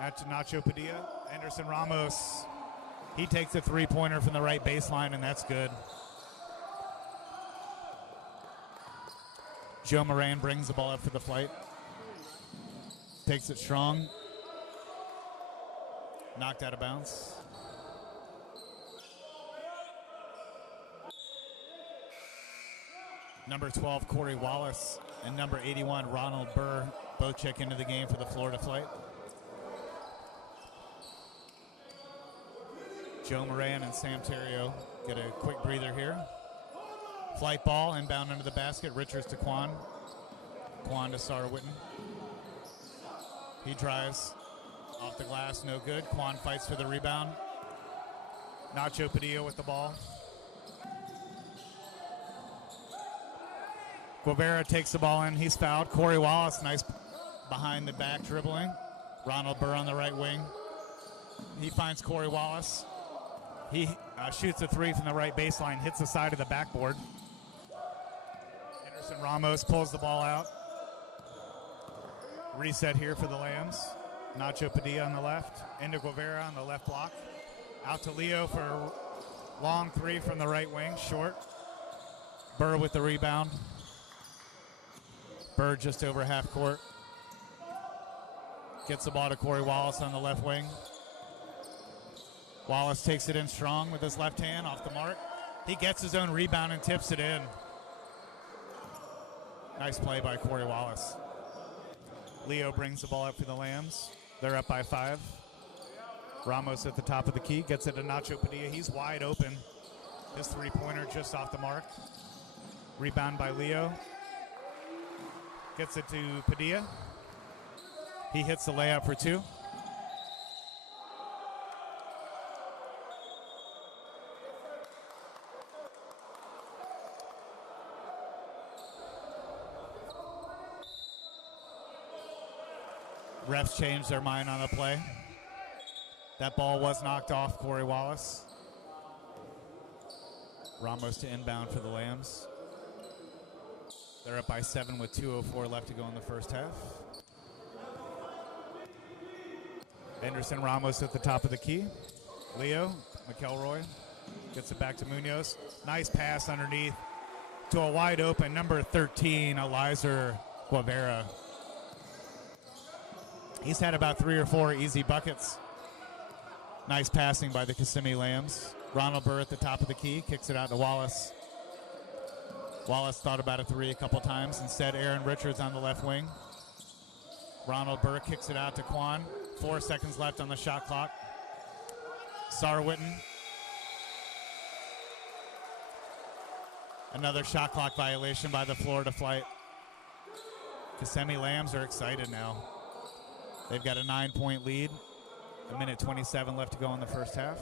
Out to Nacho Padilla. Anderson Ramos. He takes a three-pointer from the right baseline, and that's good. Joe Moran brings the ball up for the Flight. Takes it strong. Knocked out of bounds. Number 12, Corey Wallace, and number 81, Ronald Burr, both check into the game for the Florida Flight. Joe Moran and Sam Terrio get a quick breather here. Flight ball, inbound under the basket. Richards to Quan. Quan to Sar Witten. He drives. Off the glass, no good. Quan fights for the rebound. Nacho Padilla with the ball. Guevara takes the ball in. He's fouled. Corey Wallace, nice behind the back dribbling. Ronald Burr on the right wing. He finds Corey Wallace. He shoots a three from the right baseline, hits the side of the backboard. Anderson Ramos pulls the ball out. Reset here for the Lambs. Nacho Padilla on the left. Into Guevara on the left block. Out to Leo for a long three from the right wing. Short. Burr with the rebound. Burr just over half court. Gets the ball to Corey Wallace on the left wing. Wallace takes it in strong with his left hand off the mark. He gets his own rebound and tips it in. Nice play by Corey Wallace. Leo brings the ball up for the Lambs. They're up by 5. Ramos at the top of the key. Gets it to Nacho Padilla. He's wide open. His three-pointer just off the mark. Rebound by Leo. Gets it to Padilla. He hits the layup for 2. Refs changed their mind on the play. That ball was knocked off Corey Wallace. Ramos to inbound for the Lambs. They're up by 7 with 2:04 left to go in the first half. Anderson Ramos at the top of the key. Leo McElroy gets it back to Munoz. Nice pass underneath to a wide open number 13, Eliza Guevara. He's had about 3 or 4 easy buckets. Nice passing by the Kissimmee Lambs. Ronald Burr at the top of the key, kicks it out to Wallace. Wallace thought about a 3 a couple times. Instead, Aaron Richards on the left wing. Ronald Burke kicks it out to Quan. 4 seconds left on the shot clock. Sarwitten. Another shot clock violation by the Florida flight. Kissimmee Lambs are excited now. They've got a 9-point lead. 1:27 left to go in the first half.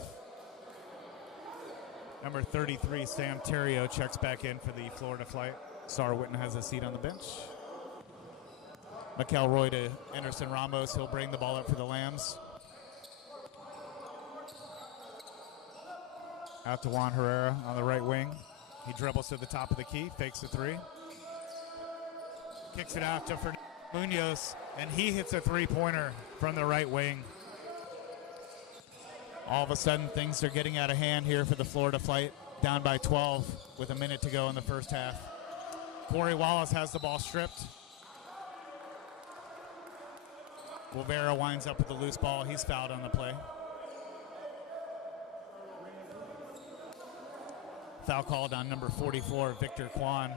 Number 33, Sam Terrio, checks back in for the Florida flight. Sarwitten has a seat on the bench. McElroy to Anderson Ramos. He'll bring the ball up for the Lambs. Out to Juan Herrera on the right wing. He dribbles to the top of the key, fakes a three. Kicks it out to Fernando Munoz, and he hits a three-pointer from the right wing. All of a sudden, things are getting out of hand here for the Florida flight. Down by 12 with a minute to go in the first half. Corey Wallace has the ball stripped. Guevara winds up with the loose ball. He's fouled on the play. Foul called on number 44, Victor Quan.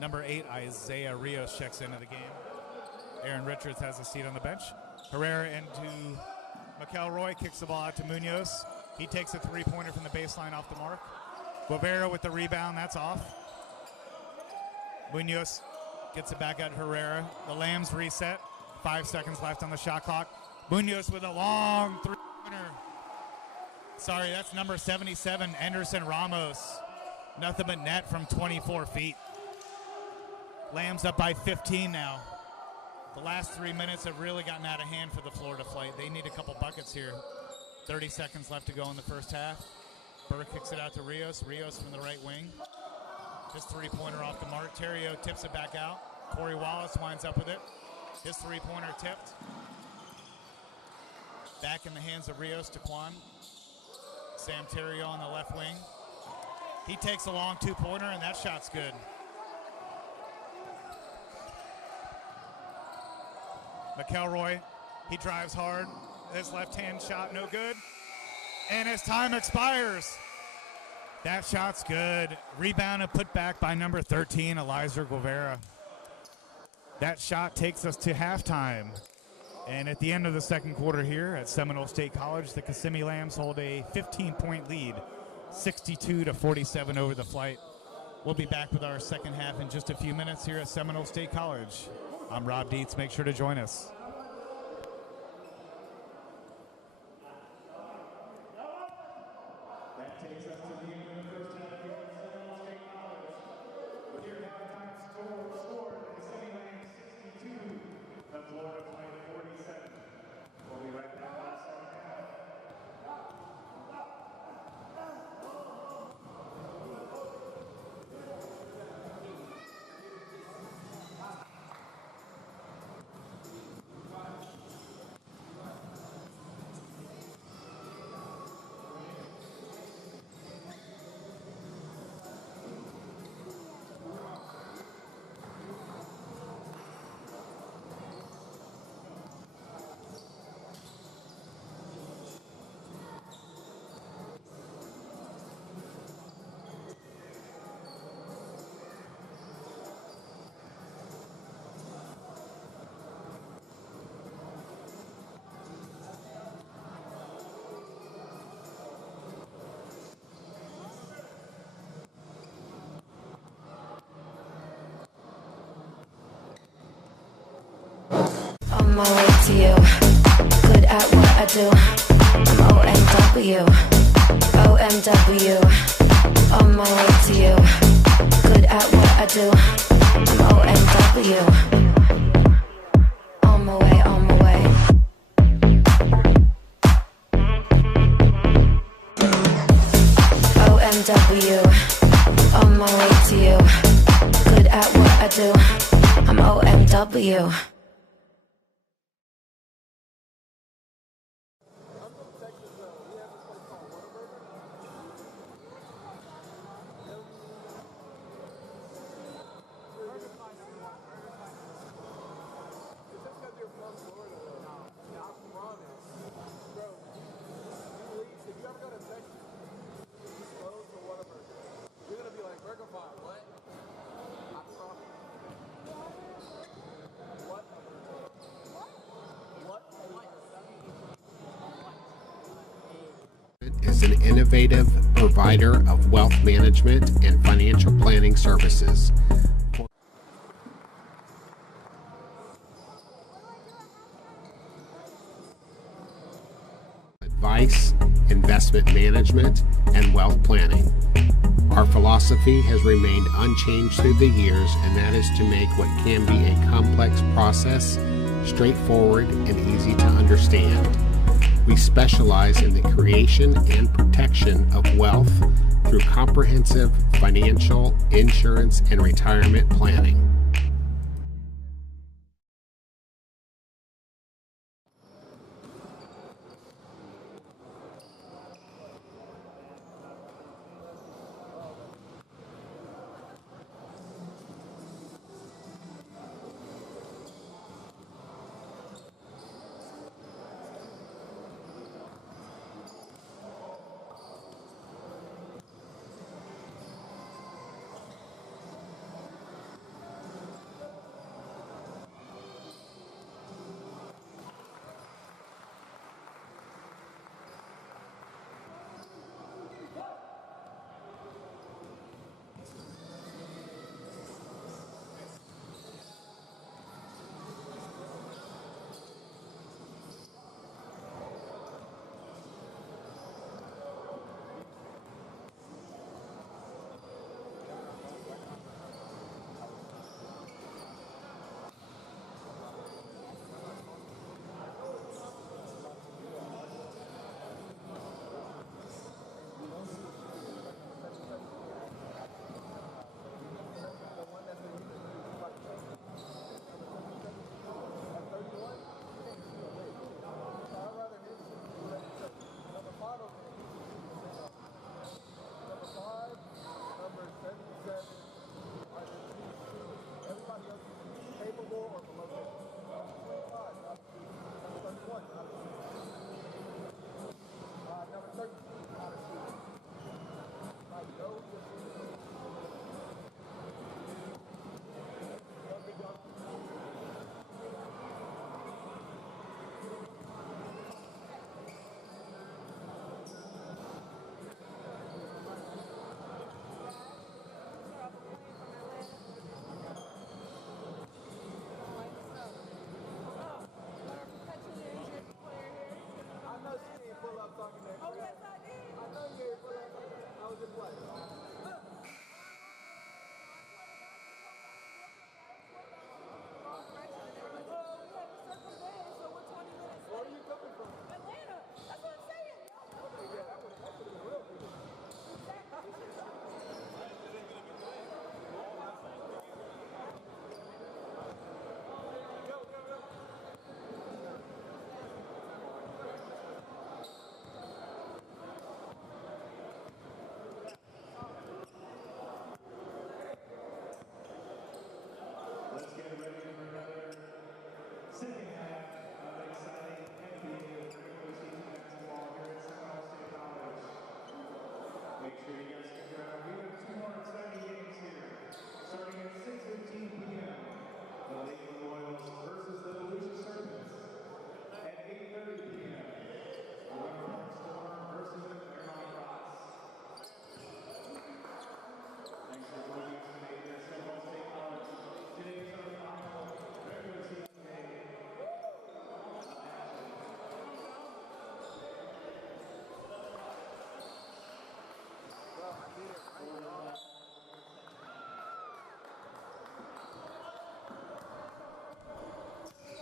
Number 8, Isaiah Rios checks into the game. Aaron Richards has a seat on the bench. Herrera into McElroy, kicks the ball out to Munoz. He takes a three-pointer from the baseline off the mark. Guevara with the rebound, that's off. Munoz gets it back at Herrera. The Lambs reset. 5 seconds left on the shot clock. Munoz with a long three-pointer. Sorry, that's number 77, Anderson Ramos. Nothing but net from 24 feet. Lambs up by 15 now. The last 3 minutes have really gotten out of hand for the Florida flight. They need a couple buckets here. 30 seconds left to go in the first half. Burke kicks it out to Rios. Rios from the right wing. His three-pointer off the mark. Terrio tips it back out. Corey Wallace winds up with it. His three-pointer tipped. Back in the hands of Rios to Quan. Sam Terrio on the left wing. He takes a long two-pointer, and that shot's good. McElroy, he drives hard. His left-hand shot, no good. And his time expires. That shot's good. Rebound and put back by number 13, Eliezer Guevara. That shot takes us to halftime. And at the end of the second quarter here at Seminole State College, the Kissimmee Lambs hold a 15-point lead, 62-47 over the flight. We'll be back with our second half in just a few minutes here at Seminole State College. I'm Rob Dietz. Make sure to join us. That takes us to the end of the first half here at Seminole State College. With your halftime score, the Kissimmee Lambs 62, the Florida Flight 47. We'll be right back with the second half. On my way to you, good at what I do. I'm OMW, OMW. On my way to you, good at what I do. I'm OMW. On my way, on my way. OMW. On my way to you, good at what I do. I'm OMW. You're gonna be like, Burger Farm, what? is an innovative provider of wealth management and financial planning services. Advice, investment management, and wealth planning. Our philosophy has remained unchanged through the years, and that is to make what can be a complex process straightforward and easy to understand. We specialize in the creation and protection of wealth through comprehensive financial, insurance, and retirement planning.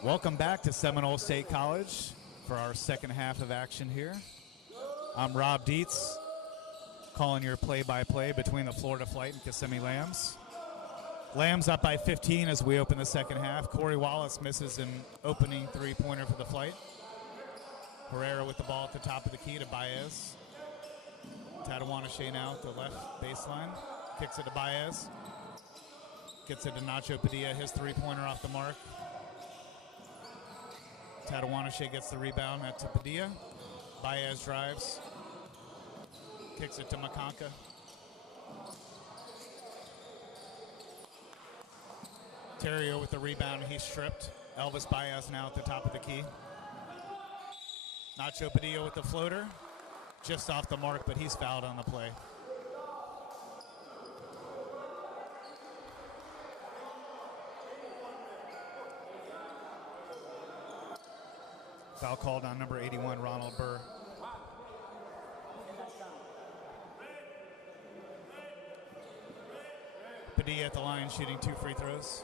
Welcome back to Seminole State College for our second half of action here. I'm Rob Dietz, calling your play-by-play between the Florida Flight and Kissimmee Lambs. Lambs up by 15 as we open the second half. Corey Wallace misses an opening three-pointer for the Flight. Herrera with the ball at the top of the key to Baez. Tatawanashe now at the left baseline. Kicks it to Baez. Gets it to Nacho Padilla. His three-pointer off the mark. Tatawanashe gets the rebound. That's to Padilla. Baez drives. Kicks it to Makanka. Terrio with the rebound. He's stripped. Elvis Baez now at the top of the key. Nacho Padilla with the floater. just off the mark, but he's fouled on the play. Foul called on number 81, Ronald Burr. Padilla at the line shooting 2 free throws.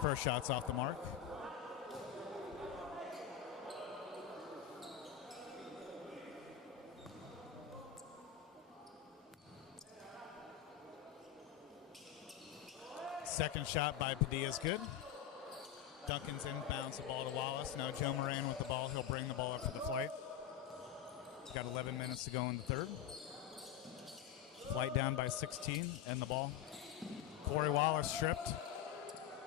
First shot's off the mark. Second shot by Padilla is good. Duncan's inbounds the ball to Wallace. Now Joe Moran with the ball. He'll bring the ball up for the flight. Got 11 minutes to go in the third. Flight down by 16 and the ball. Corey Wallace stripped.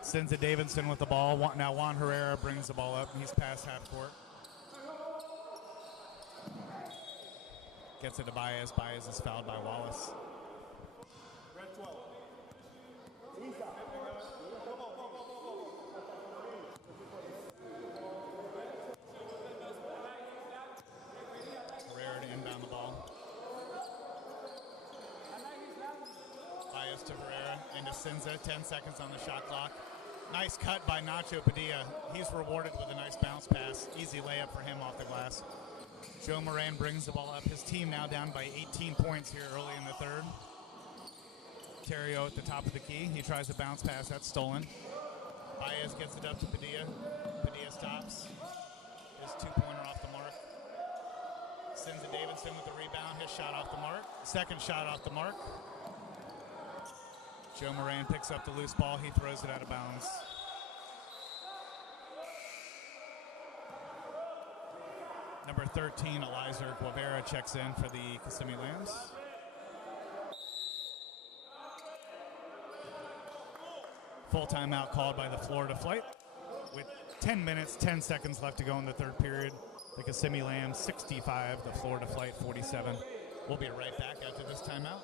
Sends it Davidson with the ball. Now Juan Herrera brings the ball up. He's past half court. Gets it to Baez. Baez is fouled by Wallace. Red 12. Herrera to inbound the ball. Baez to Herrera into Sinza. 10 seconds on the shot clock. Nice cut by Nacho Padilla. He's rewarded with a nice bounce pass. Easy layup for him off the glass. Joe Moran brings the ball up. His team now down by 18 points here early in the third. Terrio at the top of the key. He tries a bounce pass. That's stolen. Baez gets it up to Padilla. Padilla stops. His 2-pointer off the mark. Sends it Davidson with the rebound. His shot off the mark. Second shot off the mark. Joe Moran picks up the loose ball. He throws it out of bounds. Number 13, Eliza Guevara checks in for the Kissimmee Lambs. Full timeout called by the Florida Flight. With 10 minutes, 10 seconds left to go in the third period. The Kissimmee Lambs 65, the Florida Flight 47. We'll be right back after this timeout.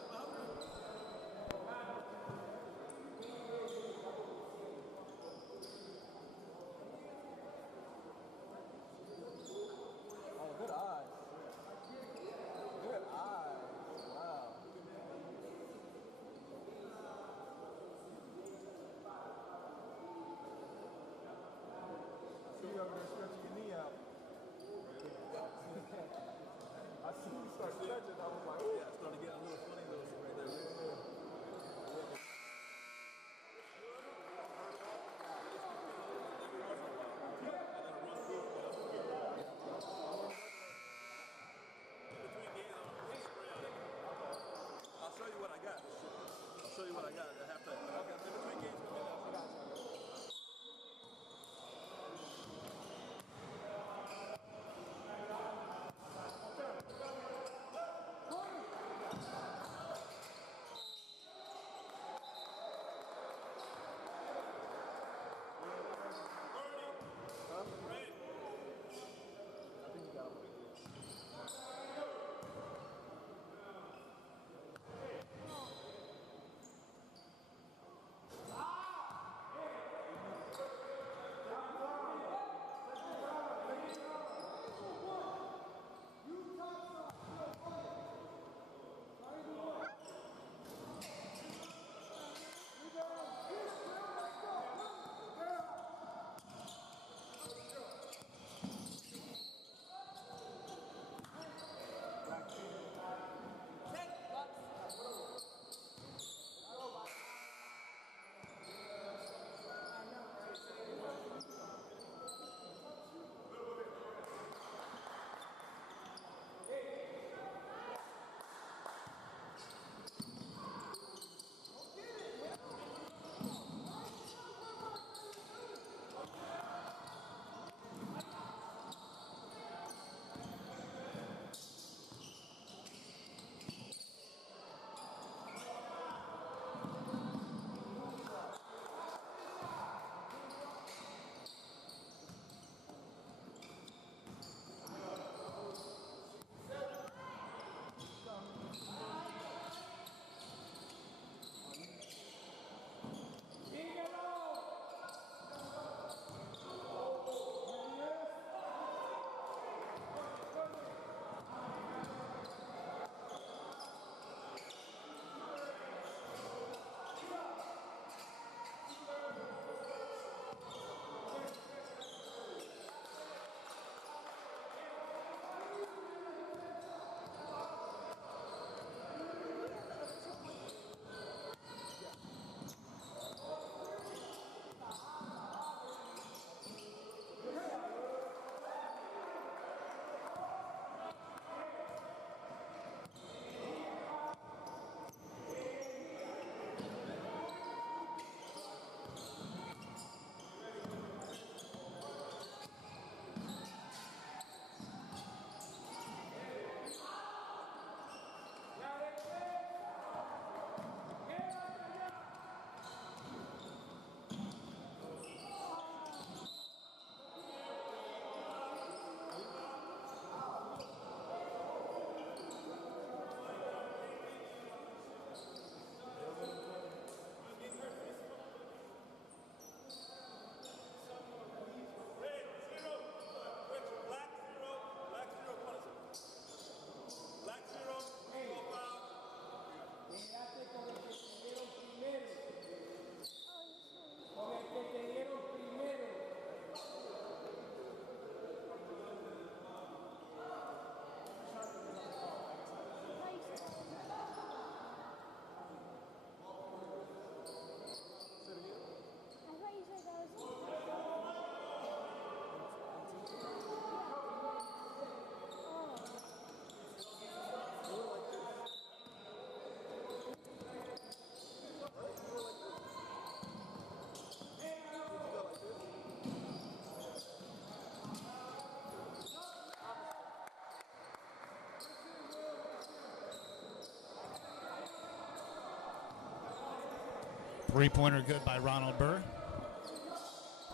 Three-pointer good by Ronald Burr.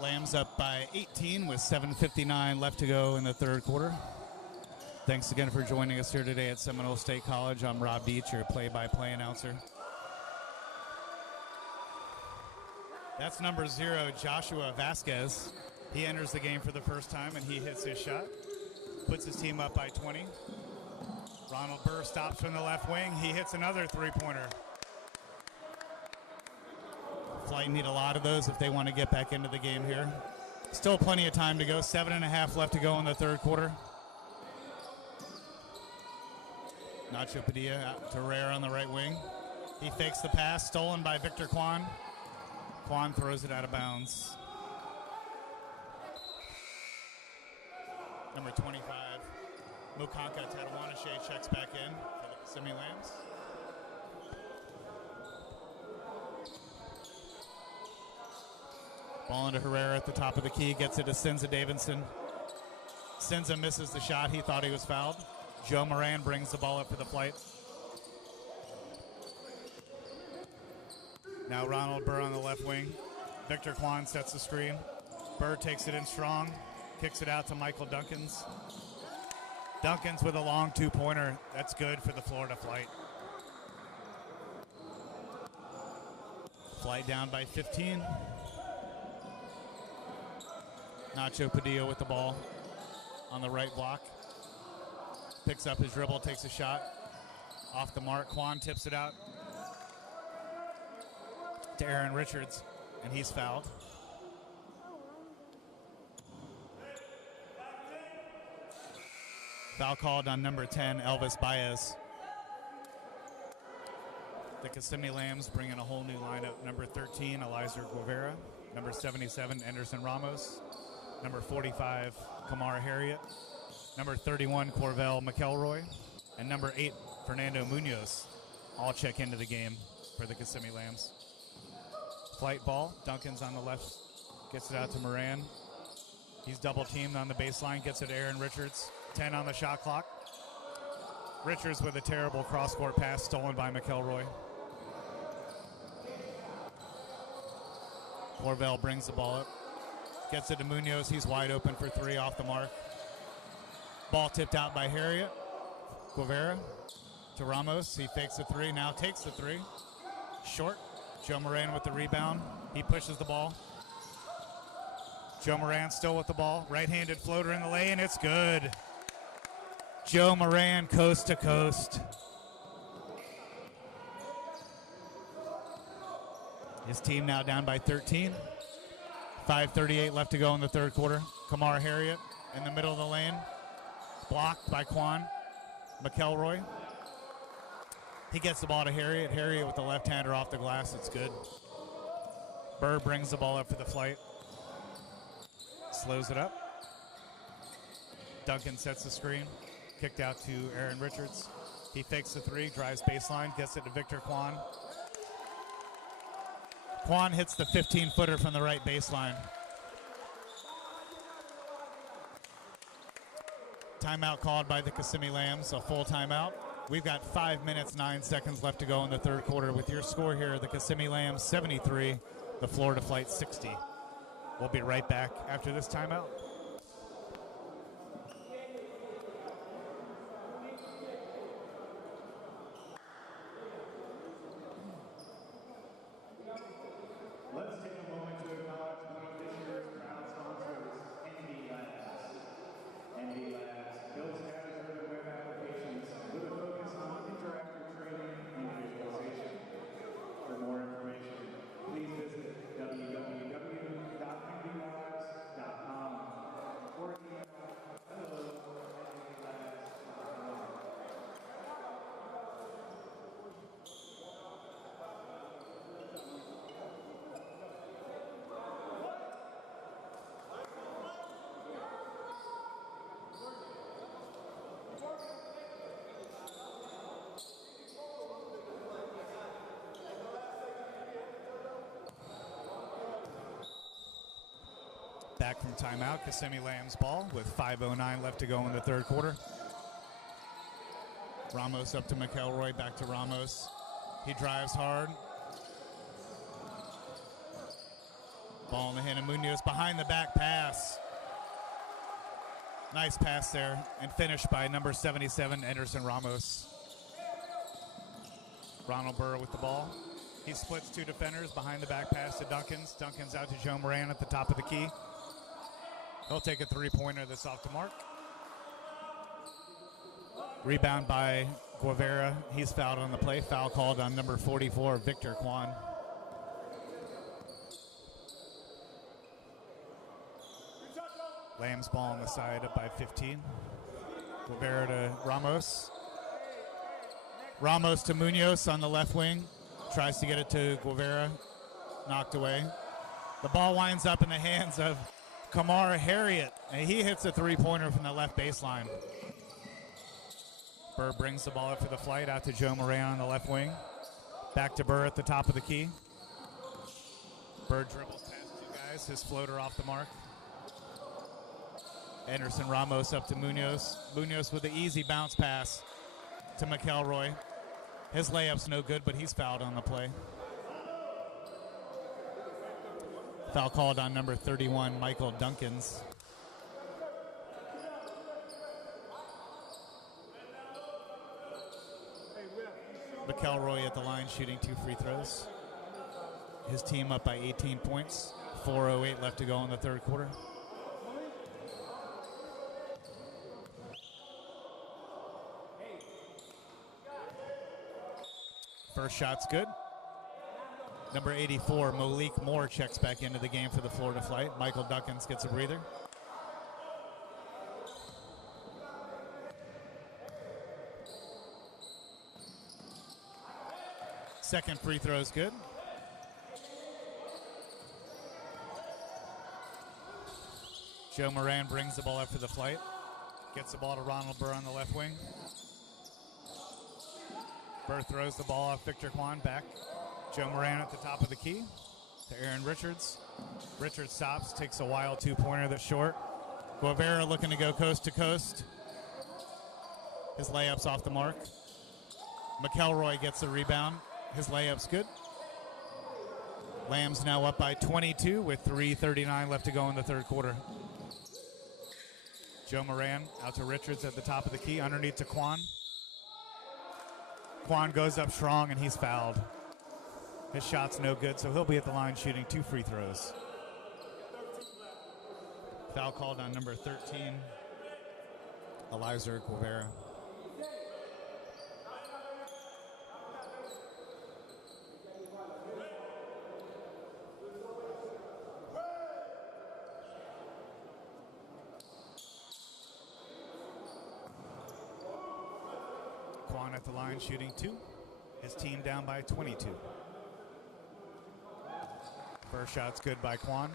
Lambs up by 18 with 7:59 left to go in the third quarter. Thanks again for joining us here today at Seminole State College. I'm Rob Beach, your play-by-play announcer. That's number 0, Joshua Vasquez. He enters the game for the first time, and he hits his shot. Puts his team up by 20. Ronald Burr stops from the left wing. He hits another three-pointer. Flight need a lot of those if they want to get back into the game here. Still plenty of time to go. 7.5 left to go in the third quarter. Nacho Padilla out to Rare on the right wing. He fakes the pass, stolen by Victor Kwan. Kwan throws it out of bounds. Number 25, Mukanka Tadwanashe checks back in for the Kissimmee Lambs. Ball into Herrera at the top of the key, gets it to Sinza Davidson. Sinza misses the shot. He thought he was fouled. Joe Moran brings the ball up for the Flight. Now Ronald Burr on the left wing. Victor Kwan sets the screen. Burr takes it in strong, kicks it out to Michael Duncans. Duncans with a long two-pointer. That's good for the Florida Flight. Flight down by 15. Nacho Padilla with the ball on the right block. Picks up his dribble, takes a shot. Off the mark, Kwan tips it out to Aaron Richards, and he's fouled. Foul called on number 10, Elvis Baez. The Kissimmee Lambs bring in a whole new lineup. Number 13, Eliza Guevara. Number 77, Anderson Ramos. Number 45, Kamara Harriet. Number 31, Corvell McElroy. And number 8, Fernando Munoz. All check into the game for the Kissimmee Lambs. Flight ball. Duncan's on the left. Gets it out to Moran. He's double teamed on the baseline. Gets it to Aaron Richards. 10 on the shot clock. Richards with a terrible cross-court pass stolen by McElroy. Corvell brings the ball up. Gets it to Munoz. He's wide open for three off the mark. Ball tipped out by Harriet. Guevara to Ramos. He fakes the three. Now takes the three. Short. Joe Moran with the rebound. He pushes the ball. Joe Moran still with the ball. Right-handed floater in the lane. It's good. Joe Moran coast to coast. His team now down by 13. 5:38 left to go in the third quarter. Kamara Harriet in the middle of the lane. Blocked by Kwan. McElroy. He gets the ball to Harriet. Harriet with the left-hander off the glass. It's good. Burr brings the ball up for the Flight. Slows it up. Duncan sets the screen. Kicked out to Aaron Richards. He fakes the three, drives baseline, gets it to Victor Kwan. Kwan hits the 15-footer from the right baseline. Timeout called by the Kissimmee Lambs, a full timeout. We've got 5 minutes, 9 seconds left to go in the third quarter with your score here, the Kissimmee Lambs 73, the Florida Flight 60. We'll be right back after this timeout. Let's take a moment to acknowledge one of this year's proud sponsors, NB Labs. NB Labs builds hazard web applications with a focus on interactive training and visualization. For more information, please visit www.nblabs.com or email hello@nblabs.com. Back from timeout, Kissimmee Lambs ball with 5:09 left to go in the third quarter. Ramos up to McElroy, back to Ramos. He drives hard. Ball in the hand of Munoz, behind the back pass. Nice pass there, and finished by number 77, Anderson Ramos. Ronald Burr with the ball. He splits two defenders, behind the back pass to Duncans. Duncans out to Joe Moran at the top of the key. He'll take a three-pointer that's off the mark. Rebound by Guevara. He's fouled on the play. Foul called on number 44, Victor Kwan. Lamb's ball on the side, up by 15. Guevara to Ramos. Ramos to Munoz on the left wing. Tries to get it to Guevara. Knocked away. The ball winds up in the hands of Kamar Harriet. And he hits a three-pointer from the left baseline. Burr brings the ball up for the flight, out to Joe Moran on the left wing. Back to Burr at the top of the key. Burr dribbles past two guys. His floater off the mark. Anderson Ramos up to Munoz. Munoz with the easy bounce pass to McElroy. His layup's no good, but he's fouled on the play. Foul called on number 31, Michael Duncans. McElroy at the line shooting 2 free throws. His team up by 18 points. 4:08 left to go in the third quarter. First shot's good. Number 84, Malik Moore, checks back into the game for the Florida flight. Michael Duncans gets a breather. Second free throw is good. Joe Moran brings the ball up for the flight. Gets the ball to Ronald Burr on the left wing. Burr throws the ball off Victor Kwan back. Joe Moran at the top of the key to Aaron Richards. Richards stops, takes a wild two-pointer that's short. Guevara looking to go coast to coast. His layup's off the mark. McElroy gets the rebound. His layup's good. Lamb's now up by 22 with 3:39 left to go in the third quarter. Joe Moran out to Richards at the top of the key, underneath to Kwan. Kwan goes up strong and he's fouled. His shot's no good, so he'll be at the line shooting 2 free throws. Foul called on number 13, Eliezer Guevara. Kwan at the line shooting 2. His team down by 22. First shot's good by Kwan.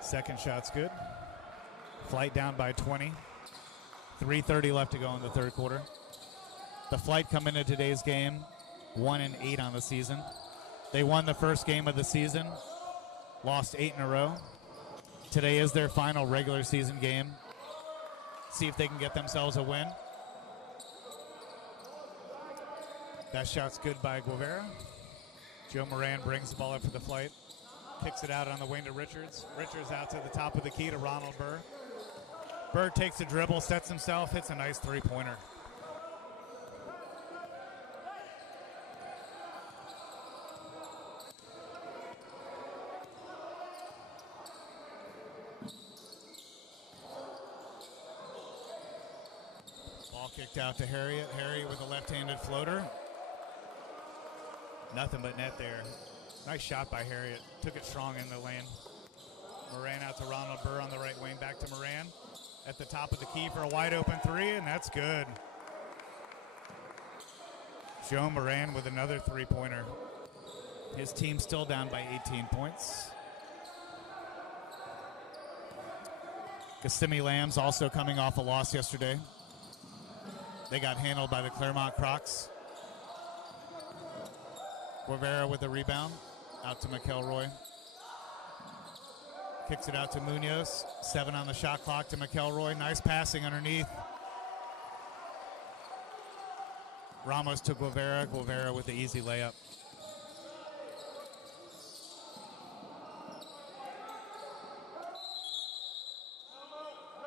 Second shot's good. Flight down by 20. 3:30 left to go in the third quarter. The Flight come into today's game 1-8 on the season. They won the first game of the season, lost 8 in a row. Today is their final regular season game. See if they can get themselves a win. That shot's good by Guevara. Joe Moran brings the ball up for the Flight. Kicks it out on the wing to Richards. Richards out to the top of the key to Ronald Burr. Burr takes a dribble, sets himself, hits a nice three-pointer. Ball kicked out to Harriet. Harriet with a left-handed floater. Nothing but net there. Nice shot by Harriet. Took it strong in the lane. Moran out to Ronald Burr on the right wing. Back to Moran at the top of the key for a wide open three, and that's good. Joe Moran with another three-pointer. His team still down by 18 points. Kissimmee Lambs also coming off a loss yesterday. They got handled by the Claremont Crocs. Guevara with the rebound. Out to McElroy. Kicks it out to Munoz. 7 on the shot clock to McElroy. Nice passing underneath Ramos to Guevara. Guevara with the easy layup.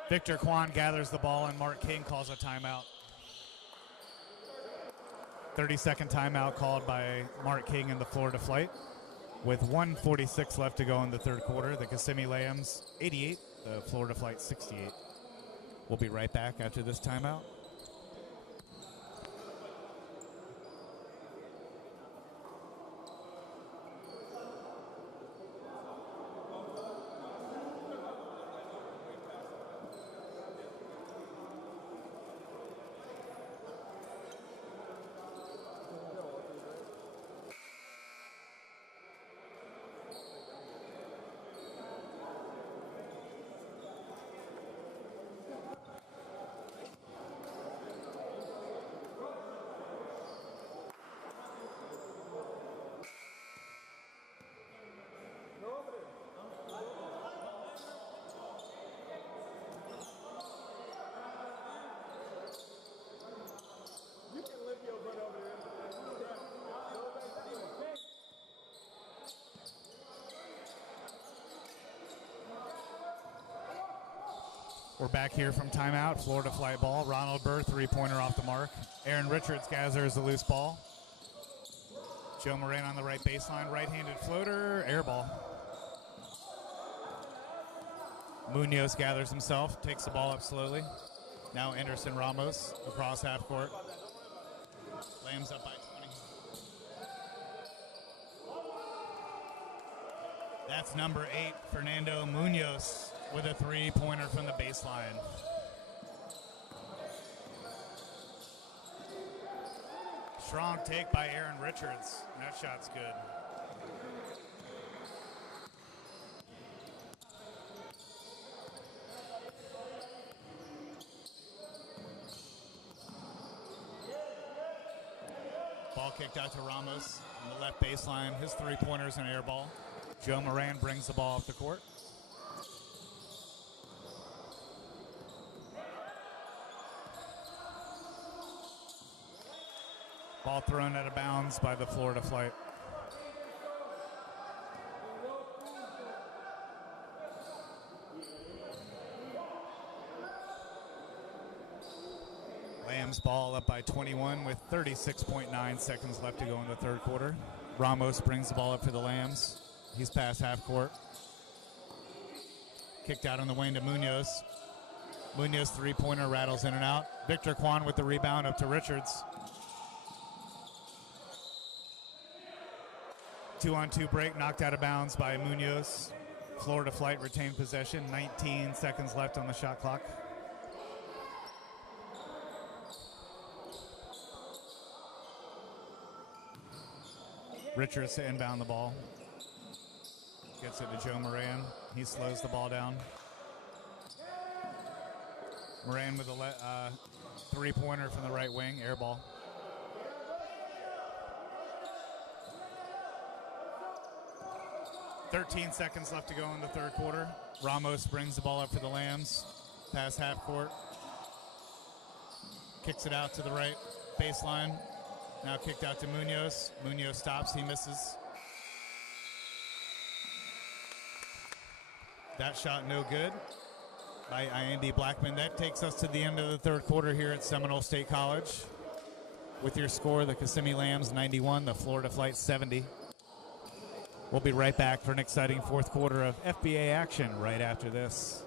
Victor Kwan gathers the ball, and Mark King calls a timeout. 30-second timeout called by Mark King in the Florida Flight. With 1:46 left to go in the third quarter, the Kissimmee Lambs 88, the Florida Flight 68. We'll be right back after this timeout. We're back here from timeout. Florida Flight ball. Ronald Burr, three-pointer off the mark. Aaron Richards gathers the loose ball. Joe Moran on the right baseline. Right-handed floater. Air ball. Munoz gathers himself. Takes the ball up slowly. Now Anderson Ramos across half court. Lambs up by 20. That's number 8, Fernando Munoz, with a three-pointer from the baseline. Strong take by Aaron Richards. That shot's good. Ball kicked out to Ramos on the left baseline. His three-pointer's an air ball. Joe Moran brings the ball off the court. Ball thrown out of bounds by the Florida Flight. Lambs ball up by 21 with 36.9 seconds left to go in the third quarter. Ramos brings the ball up for the Lambs. He's past half court. Kicked out on the wing to Munoz. Munoz three-pointer rattles in and out. Victor Kwan with the rebound up to Richards. 2-on-2 break, knocked out of bounds by Munoz. Florida Flight retained possession. 19 seconds left on the shot clock. Richards to inbound the ball. Gets it to Joe Moran. He slows the ball down. Moran with a three-pointer from the right wing, air ball. .13 seconds left to go in the third quarter. Ramos brings the ball up for the Lambs. Past half court. Kicks it out to the right baseline. Now kicked out to Munoz. Munoz stops, he misses. That shot no good by Andy Blackman. That takes us to the end of the third quarter here at Seminole State College. With your score, the Kissimmee Lambs 91, the Florida Flight 70. We'll be right back for an exciting fourth quarter of FBA action right after this.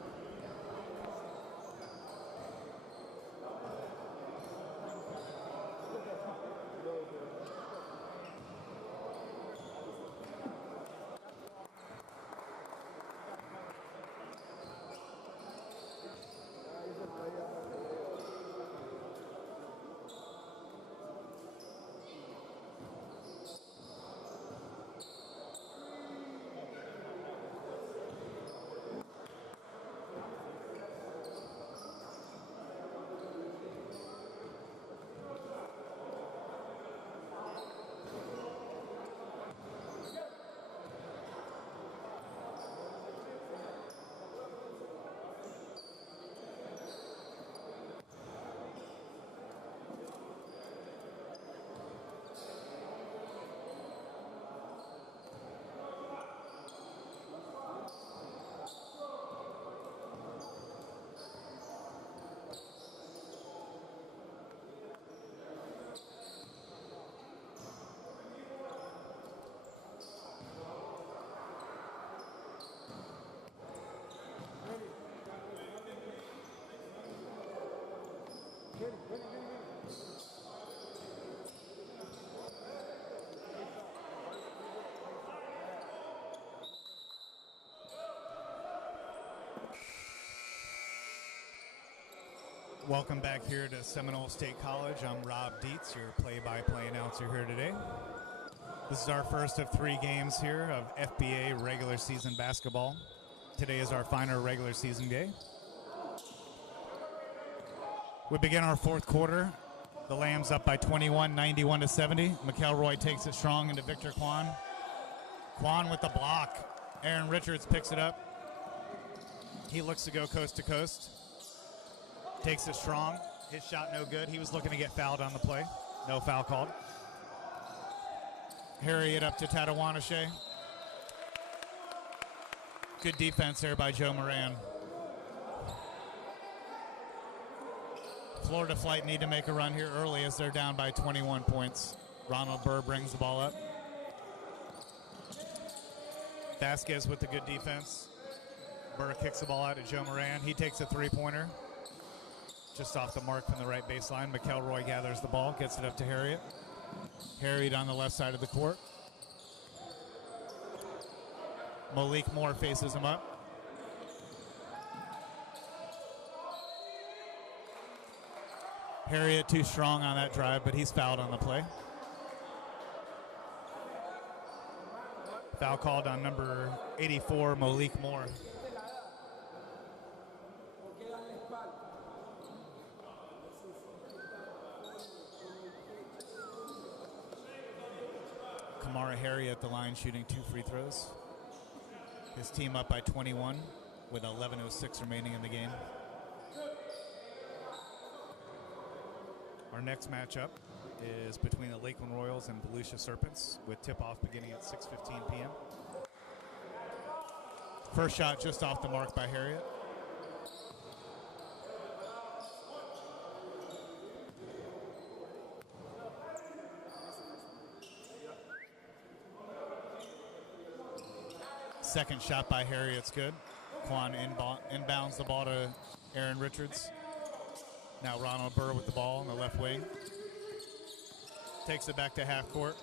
Welcome back here to Seminole State College. I'm Rob Dietz, your play-by-play announcer here today. This is our first of 3 games here of FBA regular season basketball. Today is our final regular season day. We begin our fourth quarter. The Lambs up by 21, 91-70. McElroy takes it strong into Victor Kwan. Kwan with the block. Aaron Richards picks it up. He looks to go coast to coast. Takes it strong. His shot no good. He was looking to get fouled on the play. No foul called. Harriet up to Tatawanashe. Good defense there by Joe Moran. Florida Flight need to make a run here early as they're down by 21 points. Ronald Burr brings the ball up. Vasquez with the good defense. Burr kicks the ball out to Joe Moran. He takes a three-pointer. Just off the mark from the right baseline. McElroy gathers the ball, gets it up to Harriet. Harriet on the left side of the court. Malik Moore faces him up. Harriet too strong on that drive, but he's fouled on the play. Foul called on number 84, Malik Moore. Kamara Harriet at the line shooting 2 free throws. His team up by 21 with 11:06 remaining in the game. Our next matchup is between the Lakeland Royals and Volusia Serpents with tip-off beginning at 6:15 p.m. First shot just off the mark by Harriet. Second shot by Harriet's good. Quan inbounds the ball to Aaron Richards. Now Ronald Burr with the ball on the left wing. Takes it back to half court.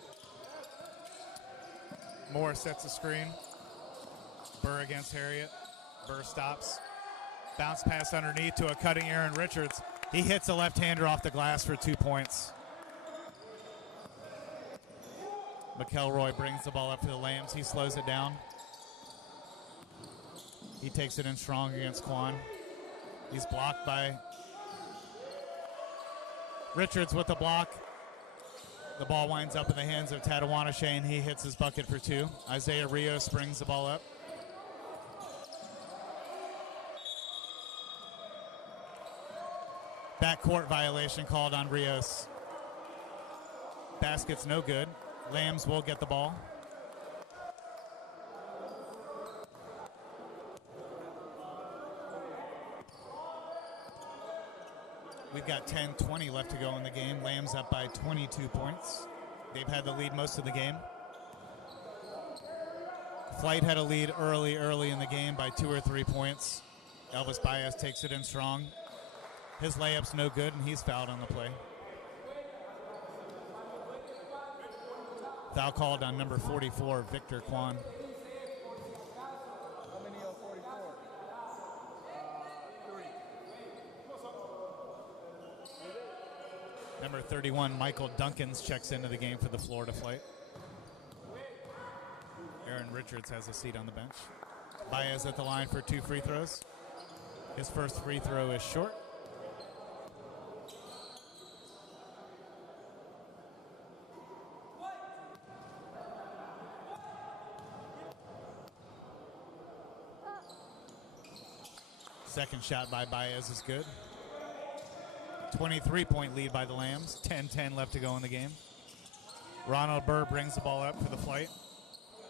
Moore sets the screen. Burr against Harriet. Burr stops. Bounce pass underneath to a cutting Aaron Richards. He hits a left-hander off the glass for 2 points. McElroy brings the ball up to the Lambs. He slows it down. He takes it in strong against Quan. He's blocked by Richards with the block. The ball winds up in the hands of Tatawanashe, and he hits his bucket for 2. Isaiah Rios brings the ball up. Backcourt violation called on Rios. Basket's no good. Lambs will get the ball. We've got 10:20 left to go in the game. Lambs up by 22 points. They've had the lead most of the game. Flight had a lead early in the game by 2 or 3 points. Elvis Baez takes it in strong. His layup's no good, and he's fouled on the play. Foul called on number 44, Victor Kwan. Number 31, Michael Duncans, checks into the game for the Florida Flight. Aaron Richards has a seat on the bench. Baez at the line for 2 free throws. His first free throw is short. Second shot by Baez is good. 23-point lead by the Lambs. 10-10 left to go in the game. Ronald Burr brings the ball up for the Flight.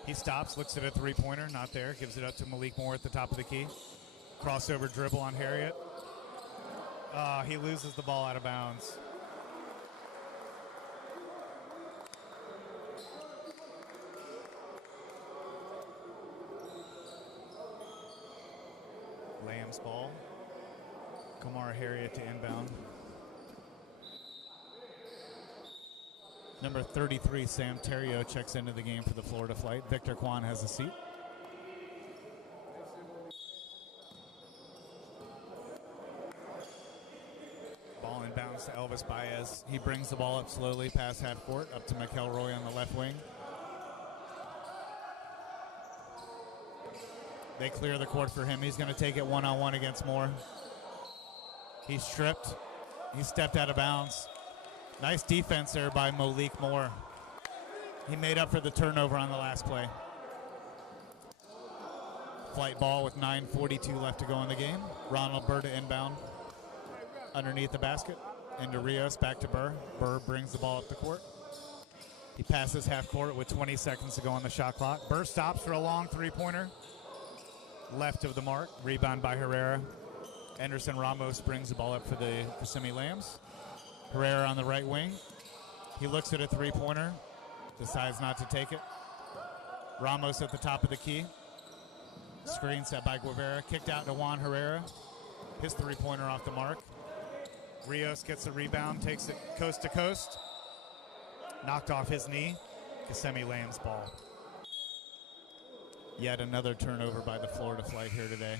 He stops, looks at a three-pointer, not there. Gives it up to Malik Moore at the top of the key. Crossover dribble on Harriet. He loses the ball out of bounds. Lambs ball. Kamar Harriet to inbound. Number 33, Sam Terrio, checks into the game for the Florida flight. Victor Kwan has a seat. Ball inbounds to Elvis Baez. He brings the ball up slowly past half court, up to McElroy on the left wing. They clear the court for him. He's going to take it one-on-one against Moore. He's stripped. He stepped out of bounds. Nice defense there by Malik Moore. He made up for the turnover on the last play. Flight ball with 9:42 left to go in the game. Ronald Burr to inbound. Underneath the basket. Into Rios, back to Burr. Burr brings the ball up the court. He passes half court with 20 seconds to go on the shot clock. Burr stops for a long three-pointer. Left of the mark. Rebound by Herrera. Anderson Ramos brings the ball up for the Kissimmee Lambs. Herrera on the right wing. He looks at a three-pointer. Decides not to take it. Ramos at the top of the key. Screen set by Guevara. Kicked out to Juan Herrera. His three-pointer off the mark. Rios gets the rebound. Takes it coast to coast. Knocked off his knee. Kissimmee Lambs ball. Yet another turnover by the Florida flight here today.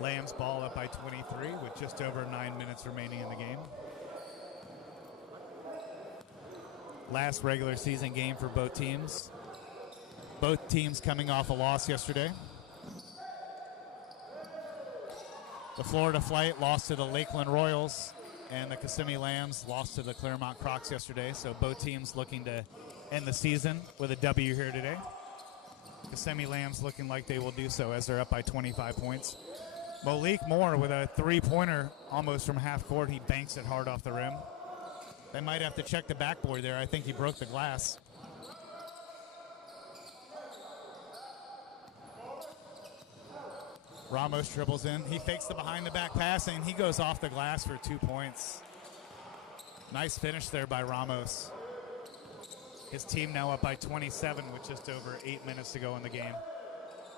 Lambs ball up by 23 with just over 9 minutes remaining in the game. Last regular season game for both teams. Both teams coming off a loss yesterday. The Florida flight lost to the Lakeland Royals, and the Kissimmee Lambs lost to the Claremont Crocs yesterday. So both teams looking to end the season with a W here today. Kissimmee Lambs looking like they will do so as they're up by 25 points. Malik Moore with a three-pointer almost from half court. He banks it hard off the rim. They might have to check the backboard there. I think he broke the glass. Ramos dribbles in. He fakes the behind-the-back pass, and he goes off the glass for 2 points. Nice finish there by Ramos. His team now up by 27 with just over 8 minutes to go in the game.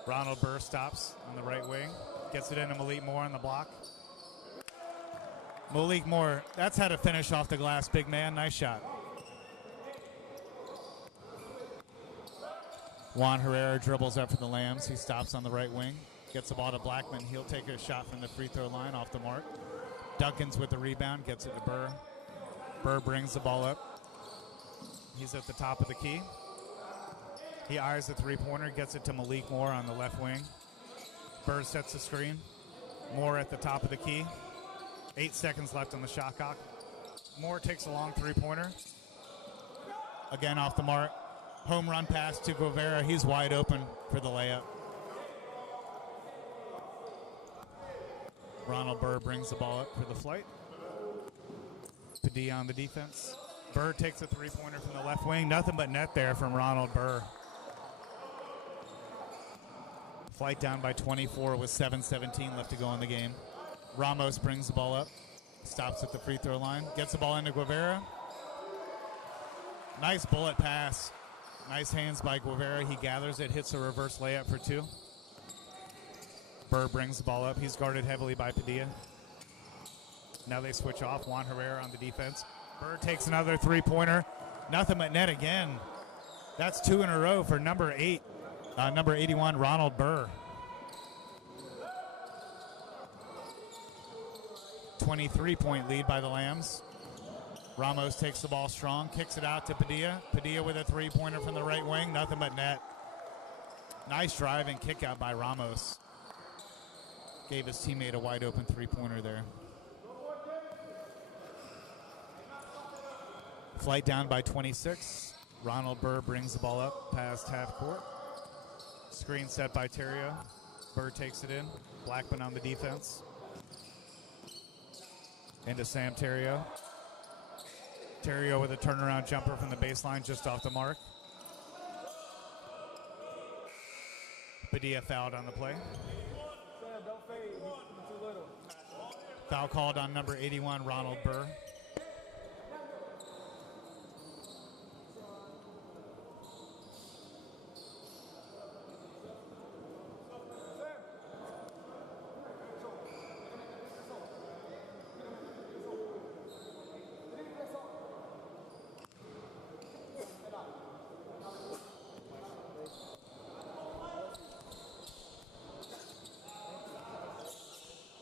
Ronald Burr stops on the right wing. Gets it into Malik Moore on the block. Malik Moore, that's how to finish off the glass, big man. Nice shot. Juan Herrera dribbles up for the Lambs. He stops on the right wing. Gets the ball to Blackman. He'll take a shot from the free throw line off the mark. Duncans with the rebound. Gets it to Burr. Burr brings the ball up. He's at the top of the key. He eyes the three-pointer. Gets it to Malik Moore on the left wing. Burr sets the screen. Moore at the top of the key. 8 seconds left on the shot clock. Moore takes a long three-pointer. Again off the mark. Home run pass to Guevara. He's wide open for the layup. Ronald Burr brings the ball up for the flight. Padilla on the defense. Burr takes a three-pointer from the left wing. Nothing but net there from Ronald Burr. Flight down by 24 with 7:17 left to go in the game. Ramos brings the ball up. Stops at the free throw line. Gets the ball into Guevara. Nice bullet pass. Nice hands by Guevara. He gathers it, hits a reverse layup for two. Burr brings the ball up. He's guarded heavily by Padilla. Now they switch off. Juan Herrera on the defense. Burr takes another three-pointer. Nothing but net again. That's two in a row for number 81, Ronald Burr. 23-point lead by the Lambs. Ramos takes the ball strong, kicks it out to Padilla. Padilla with a three-pointer from the right wing. Nothing but net. Nice drive and kick out by Ramos. Gave his teammate a wide-open three-pointer there. Flight down by 26. Ronald Burr brings the ball up past half court. Screen set by Terrio. Burr takes it in. Blackman on the defense. Into Sam Terrio. Terrio with a turnaround jumper from the baseline just off the mark. Padilla fouled on the play. Foul called on number 81, Ronald Burr.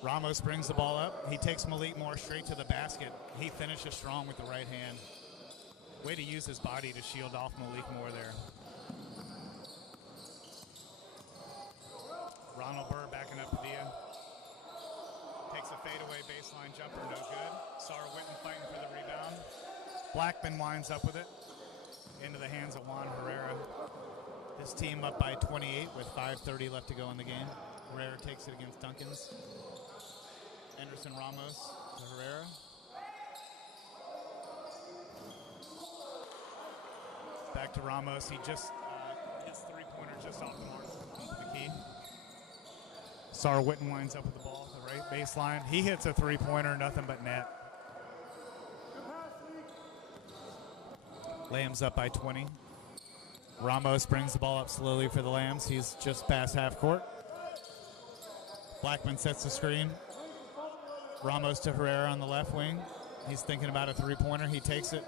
Ramos brings the ball up. He takes Malik Moore straight to the basket. He finishes strong with the right hand. Way to use his body to shield off Malik Moore there. Ronald Burr backing up Padilla. Takes a fadeaway baseline jumper, no good. Sar Witten fighting for the rebound. Blackman winds up with it. Into the hands of Juan Herrera. His team up by 28 with 5:30 left to go in the game. Herrera takes it against Duncans. Anderson Ramos to Herrera. Back to Ramos. He just hits three-pointer just off the mark into the key. Sar Witten winds up with the ball at the right baseline. He hits a three-pointer, nothing but net. Lambs up by 20. Ramos brings the ball up slowly for the Lambs. He's just past half court. Blackman sets the screen. Ramos to Herrera on the left wing. He's thinking about a three-pointer. He takes it.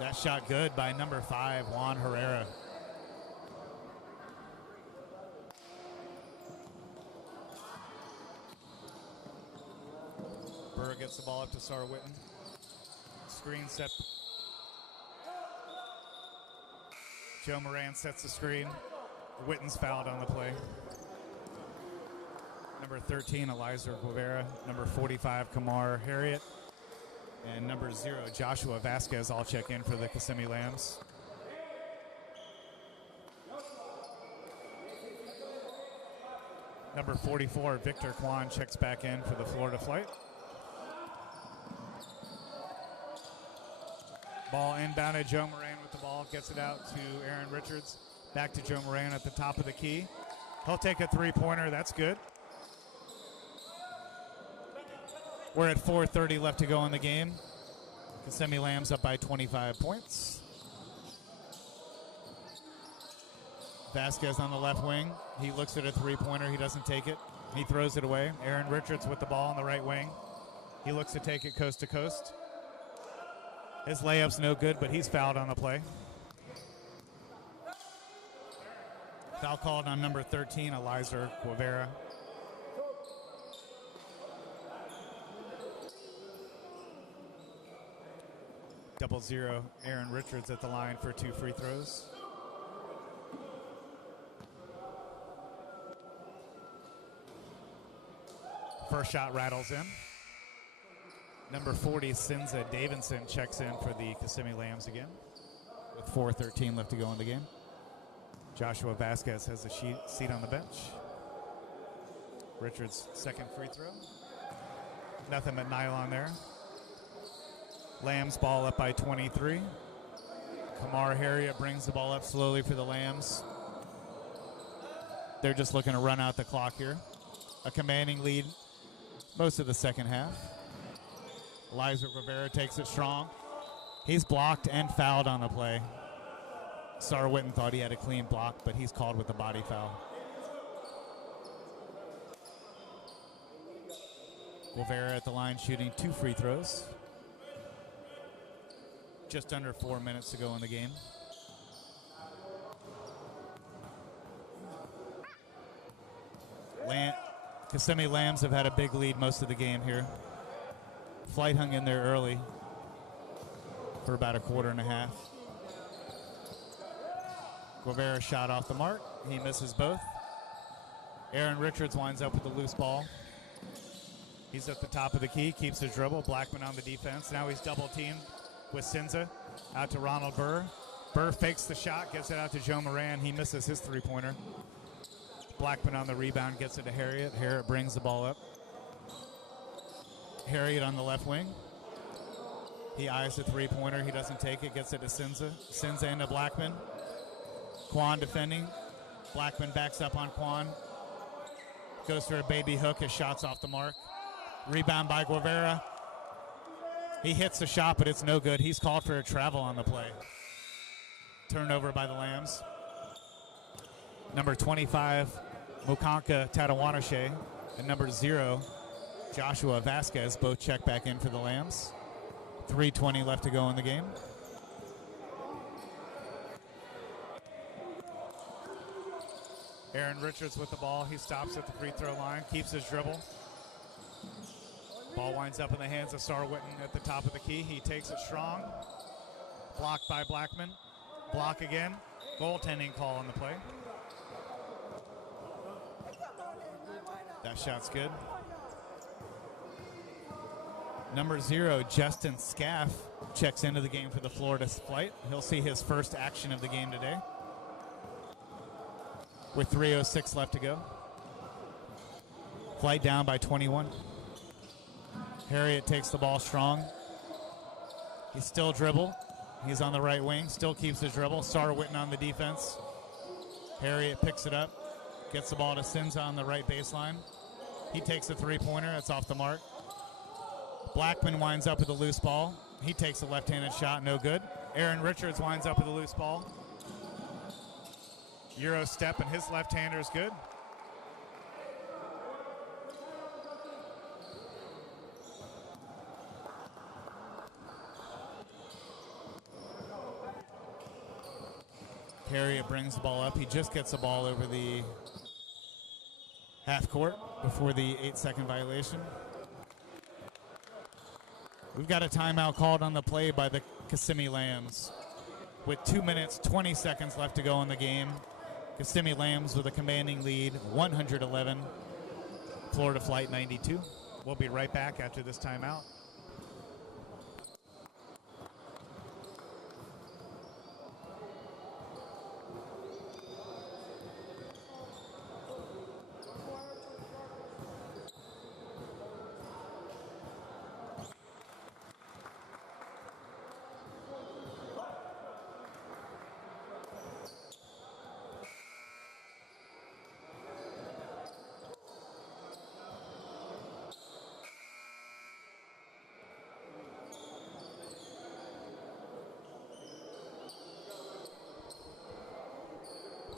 That shot good by number 5, Juan Herrera. Burr gets the ball up to Sar Witten. Screen set. Joe Moran sets the screen. Witten's fouled on the play. Number 13, Eliza Guevara. Number 45, Kamar Harriet. And number 0, Joshua Vasquez, all check in for the Kissimmee Lambs. Number 44, Victor Kwan, checks back in for the Florida flight. Ball inbounded. Joe Moran with the ball. Gets it out to Aaron Richards. Back to Joe Moran at the top of the key. He'll take a three-pointer. That's good. We're at 4:30 left to go in the game. Kissimmee Lambs up by 25 points. Vasquez on the left wing. He looks at a three-pointer. He doesn't take it. He throws it away. Aaron Richards with the ball on the right wing. He looks to take it coast to coast. His layup's no good, but he's fouled on the play. Foul called on number 13, Eliza Guevara. Double zero, Aaron Richards at the line for 2 free throws. First shot rattles in. Number 40, Sinza Davidson, checks in for the Kissimmee Lambs again with 4:13 left to go in the game. Joshua Vasquez has a seat on the bench. Richards' second free throw. Nothing but nylon there. Lambs ball up by 23. Kamar Harriet brings the ball up slowly for the Lambs. They're just looking to run out the clock here. A commanding lead most of the second half. Eliza Rivera takes it strong. He's blocked and fouled on the play. Sar Witten thought he had a clean block, but he's called with a body foul. Rivera at the line shooting 2 free throws. Just under 4 minutes to go in the game. Kissimmee Lambs have had a big lead most of the game here. Flight hung in there early for about a quarter and a half. Guevara shot off the mark. He misses both. Aaron Richards winds up with the loose ball. He's at the top of the key, keeps his dribble. Blackman on the defense. Now he's double teamed with Sinza. Out to Ronald Burr. Burr fakes the shot, gets it out to Joe Moran. He misses his three-pointer. Blackman on the rebound, gets it to Harriet. Harriet brings the ball up. Harriet on the left wing. He eyes the three-pointer. He doesn't take it. Gets it to Sinza. Sinza into Blackman. Quan defending. Blackman backs up on Quan. Goes for a baby hook. His shot's off the mark. Rebound by Guevara. He hits the shot, but it's no good. He's called for a travel on the play. Turnover by the Lambs. Number 25, Mukanka Tatawanashe, and number 0, Joshua Vasquez, both check back in for the Lambs. 3:20 left to go in the game. Aaron Richards with the ball. He stops at the free throw line, keeps his dribble. Ball winds up in the hands of Sar Witten at the top of the key. He takes it strong. Blocked by Blackman. Block again. Goaltending call on the play. That shot's good. Number 0, Justin Scaff, checks into the game for the Florida Flight. He'll see his first action of the game today, with 3:06 left to go. Flight down by 21. Harriet takes the ball strong. He's still dribble. He's on the right wing, still keeps his dribble. Sar Witten on the defense. Harriet picks it up, gets the ball to Sinza on the right baseline. He takes a three-pointer. That's off the mark. Blackman winds up with a loose ball. He takes a left-handed shot, no good. Aaron Richards winds up with a loose ball. Euro step, and his left-hander is good. Harriet brings the ball up. He just gets the ball over the half court before the 8-second violation. We've got a timeout called on the play by the Kissimmee Lambs with 2 minutes, 20 seconds left to go in the game. Kissimmee Lambs with a commanding lead, 111, Florida Flight 92. We'll be right back after this timeout.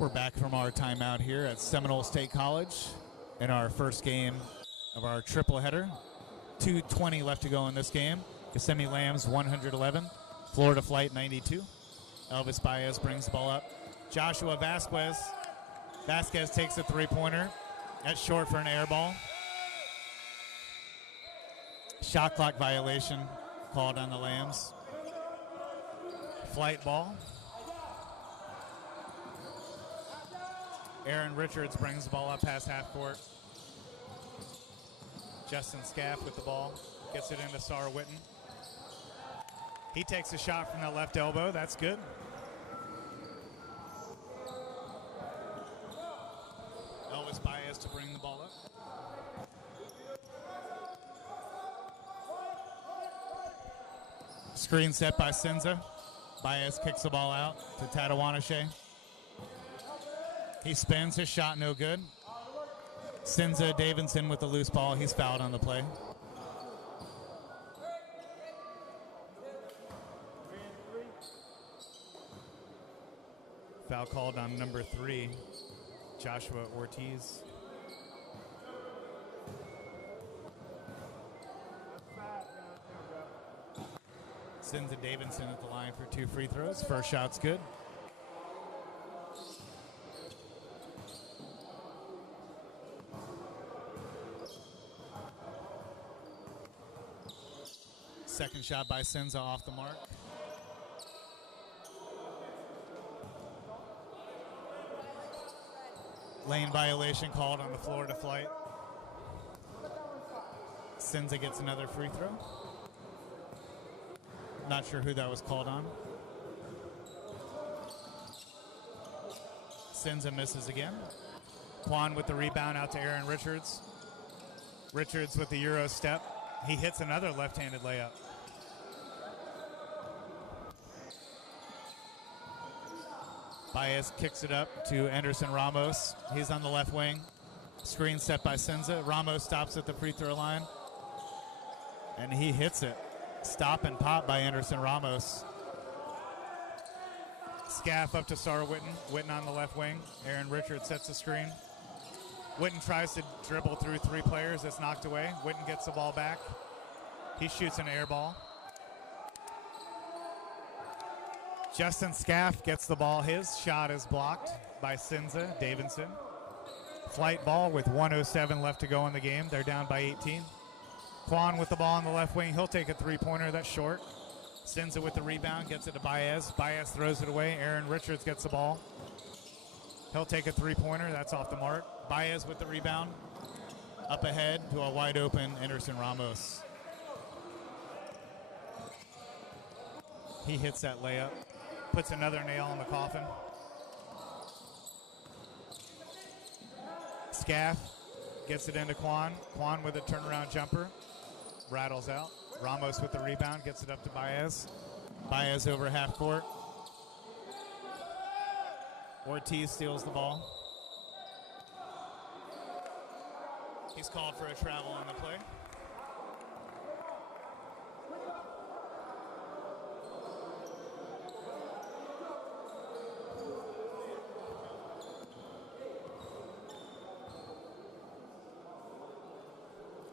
We're back from our timeout here at Seminole State College in our first game of our triple header. 2:20 left to go in this game. Kissimmee Lambs 111, Florida Flight 92. Elvis Baez brings the ball up. Joshua Vasquez. Vasquez takes a three-pointer. That's short for an air ball. Shot clock violation called on the Lambs. Flight ball. Aaron Richards brings the ball up past half court. Justin Scaff with the ball. Gets it into Sar Witten. He takes a shot from the left elbow. That's good. Elvis Baez to bring the ball up. Screen set by Sinza. Baez kicks the ball out to Tatawanashe. He spins, his shot no good. Sinza Davidson with the loose ball. He's fouled on the play. Foul called on number 3, Joshua Ortiz. Sinza Davidson at the line for 2 free throws. First shot's good. Second shot by Sinza off the mark. Lane violation called on the Florida Flight. Sinza gets another free throw. Not sure who that was called on. Sinza misses again. Quan with the rebound out to Aaron Richards. Richards with the Euro step. He hits another left-handed layup. Baez kicks it up to Anderson Ramos. He's on the left wing. Screen set by Sinza. Ramos stops at the free throw line. And he hits it. Stop and pop by Anderson Ramos. Scaff up to Sar Witten. Witten on the left wing. Aaron Richards sets the screen. Witten tries to dribble through 3 players. It's knocked away. Witten gets the ball back. He shoots an air ball. Justin Scaff gets the ball. His shot is blocked by Sinza Davidson. Flight ball with 1:07 left to go in the game. They're down by 18. Quan with the ball on the left wing. He'll take a three-pointer. That's short. Sends it with the rebound. Gets it to Baez. Baez throws it away. Aaron Richards gets the ball. He'll take a three-pointer. That's off the mark. Baez with the rebound. Up ahead to a wide-open Anderson Ramos. He hits that layup. Puts another nail in the coffin. Scaff gets it into Quan. Quan with a turnaround jumper. Rattles out. Ramos with the rebound. Gets it up to Baez. Baez over half court. Ortiz steals the ball. He's called for a travel on the play.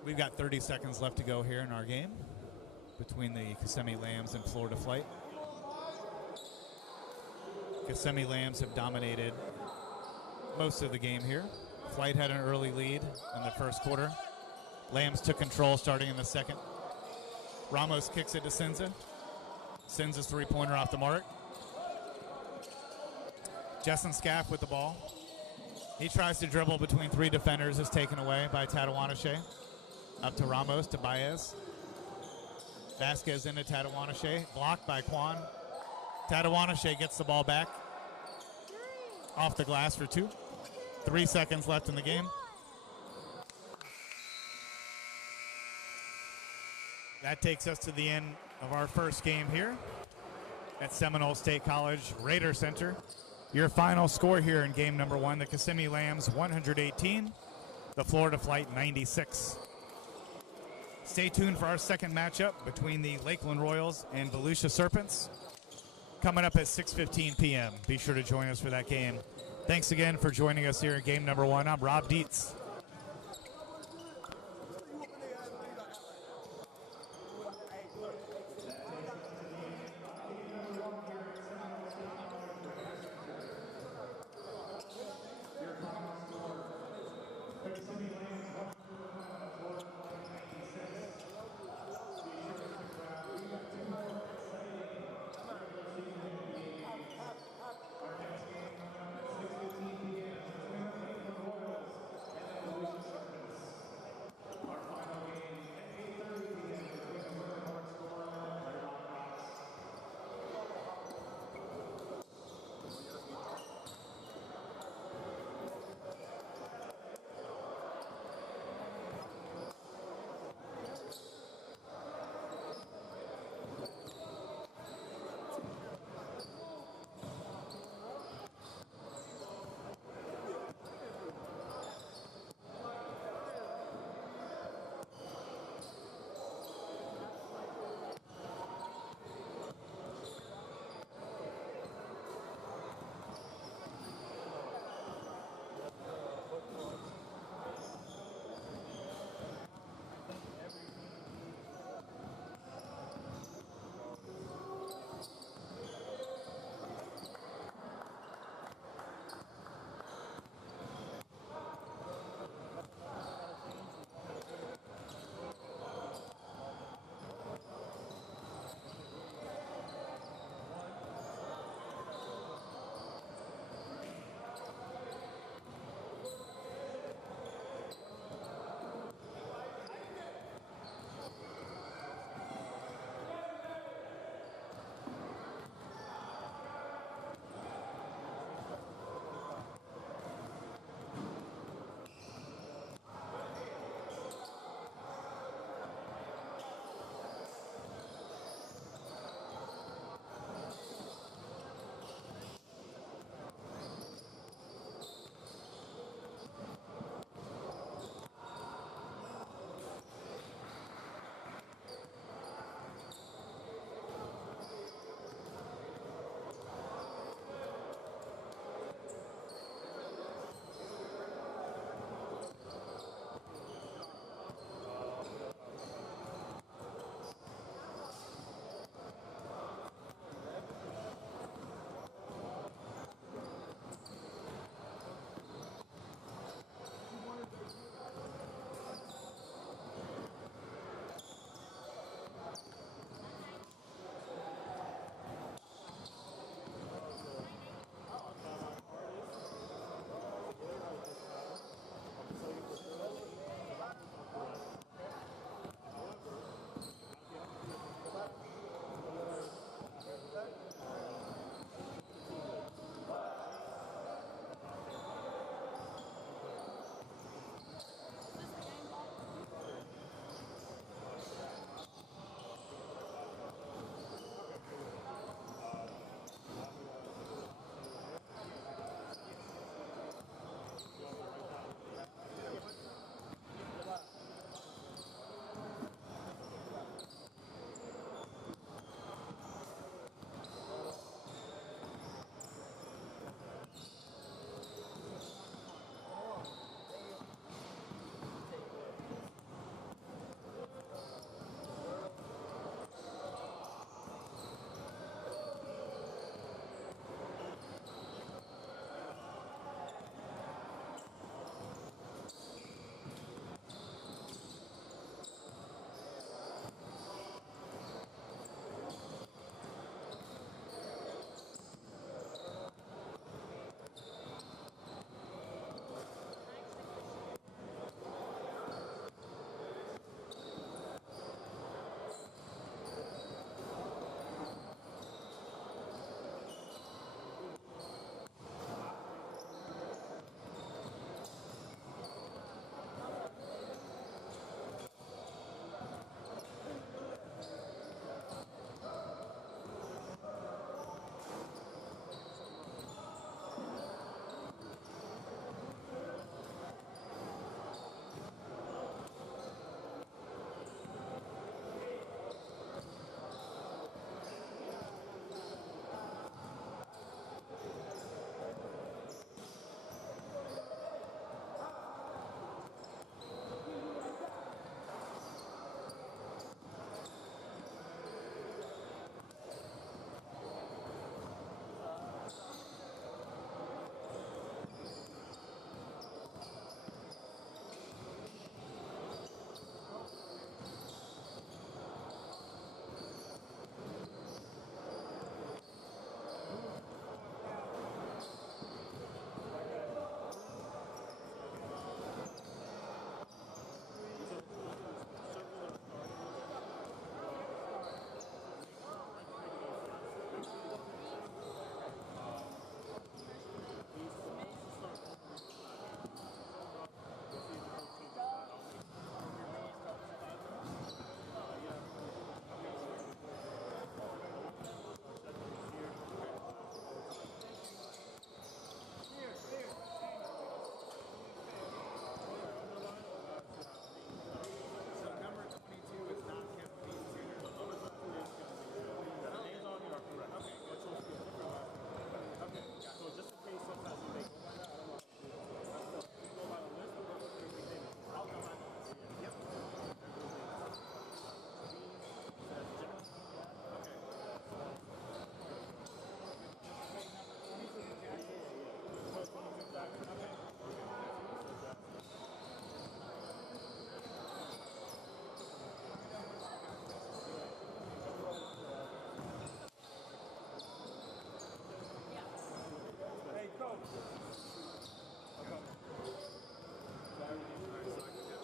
We've got 30 seconds left to go here in our game between the Kissimmee Lambs and Florida Flight. Kissimmee Lambs have dominated most of the game here. Flight had an early lead in the first quarter. Lambs took control starting in the second. Ramos kicks it to Senza. Senza's three-pointer off the mark. Justin Scaff with the ball. He tries to dribble between three defenders, is taken away by Tadawanache. Up to Ramos, to Baez. Vasquez into Tadawanache. Blocked by Quan. Tadawanache gets the ball back. Off the glass for two. 3 seconds left in the game. That takes us to the end of our first game here at Seminole State College Raider Center. Your final score here in game number one, the Kissimmee Lambs 118, the Florida Flight 96. Stay tuned for our second matchup between the Lakeland Royals and Volusia Serpents, coming up at 6:15 p.m. Be sure to join us for that game. Thanks again for joining us here in game number one. I'm Rob Dietz.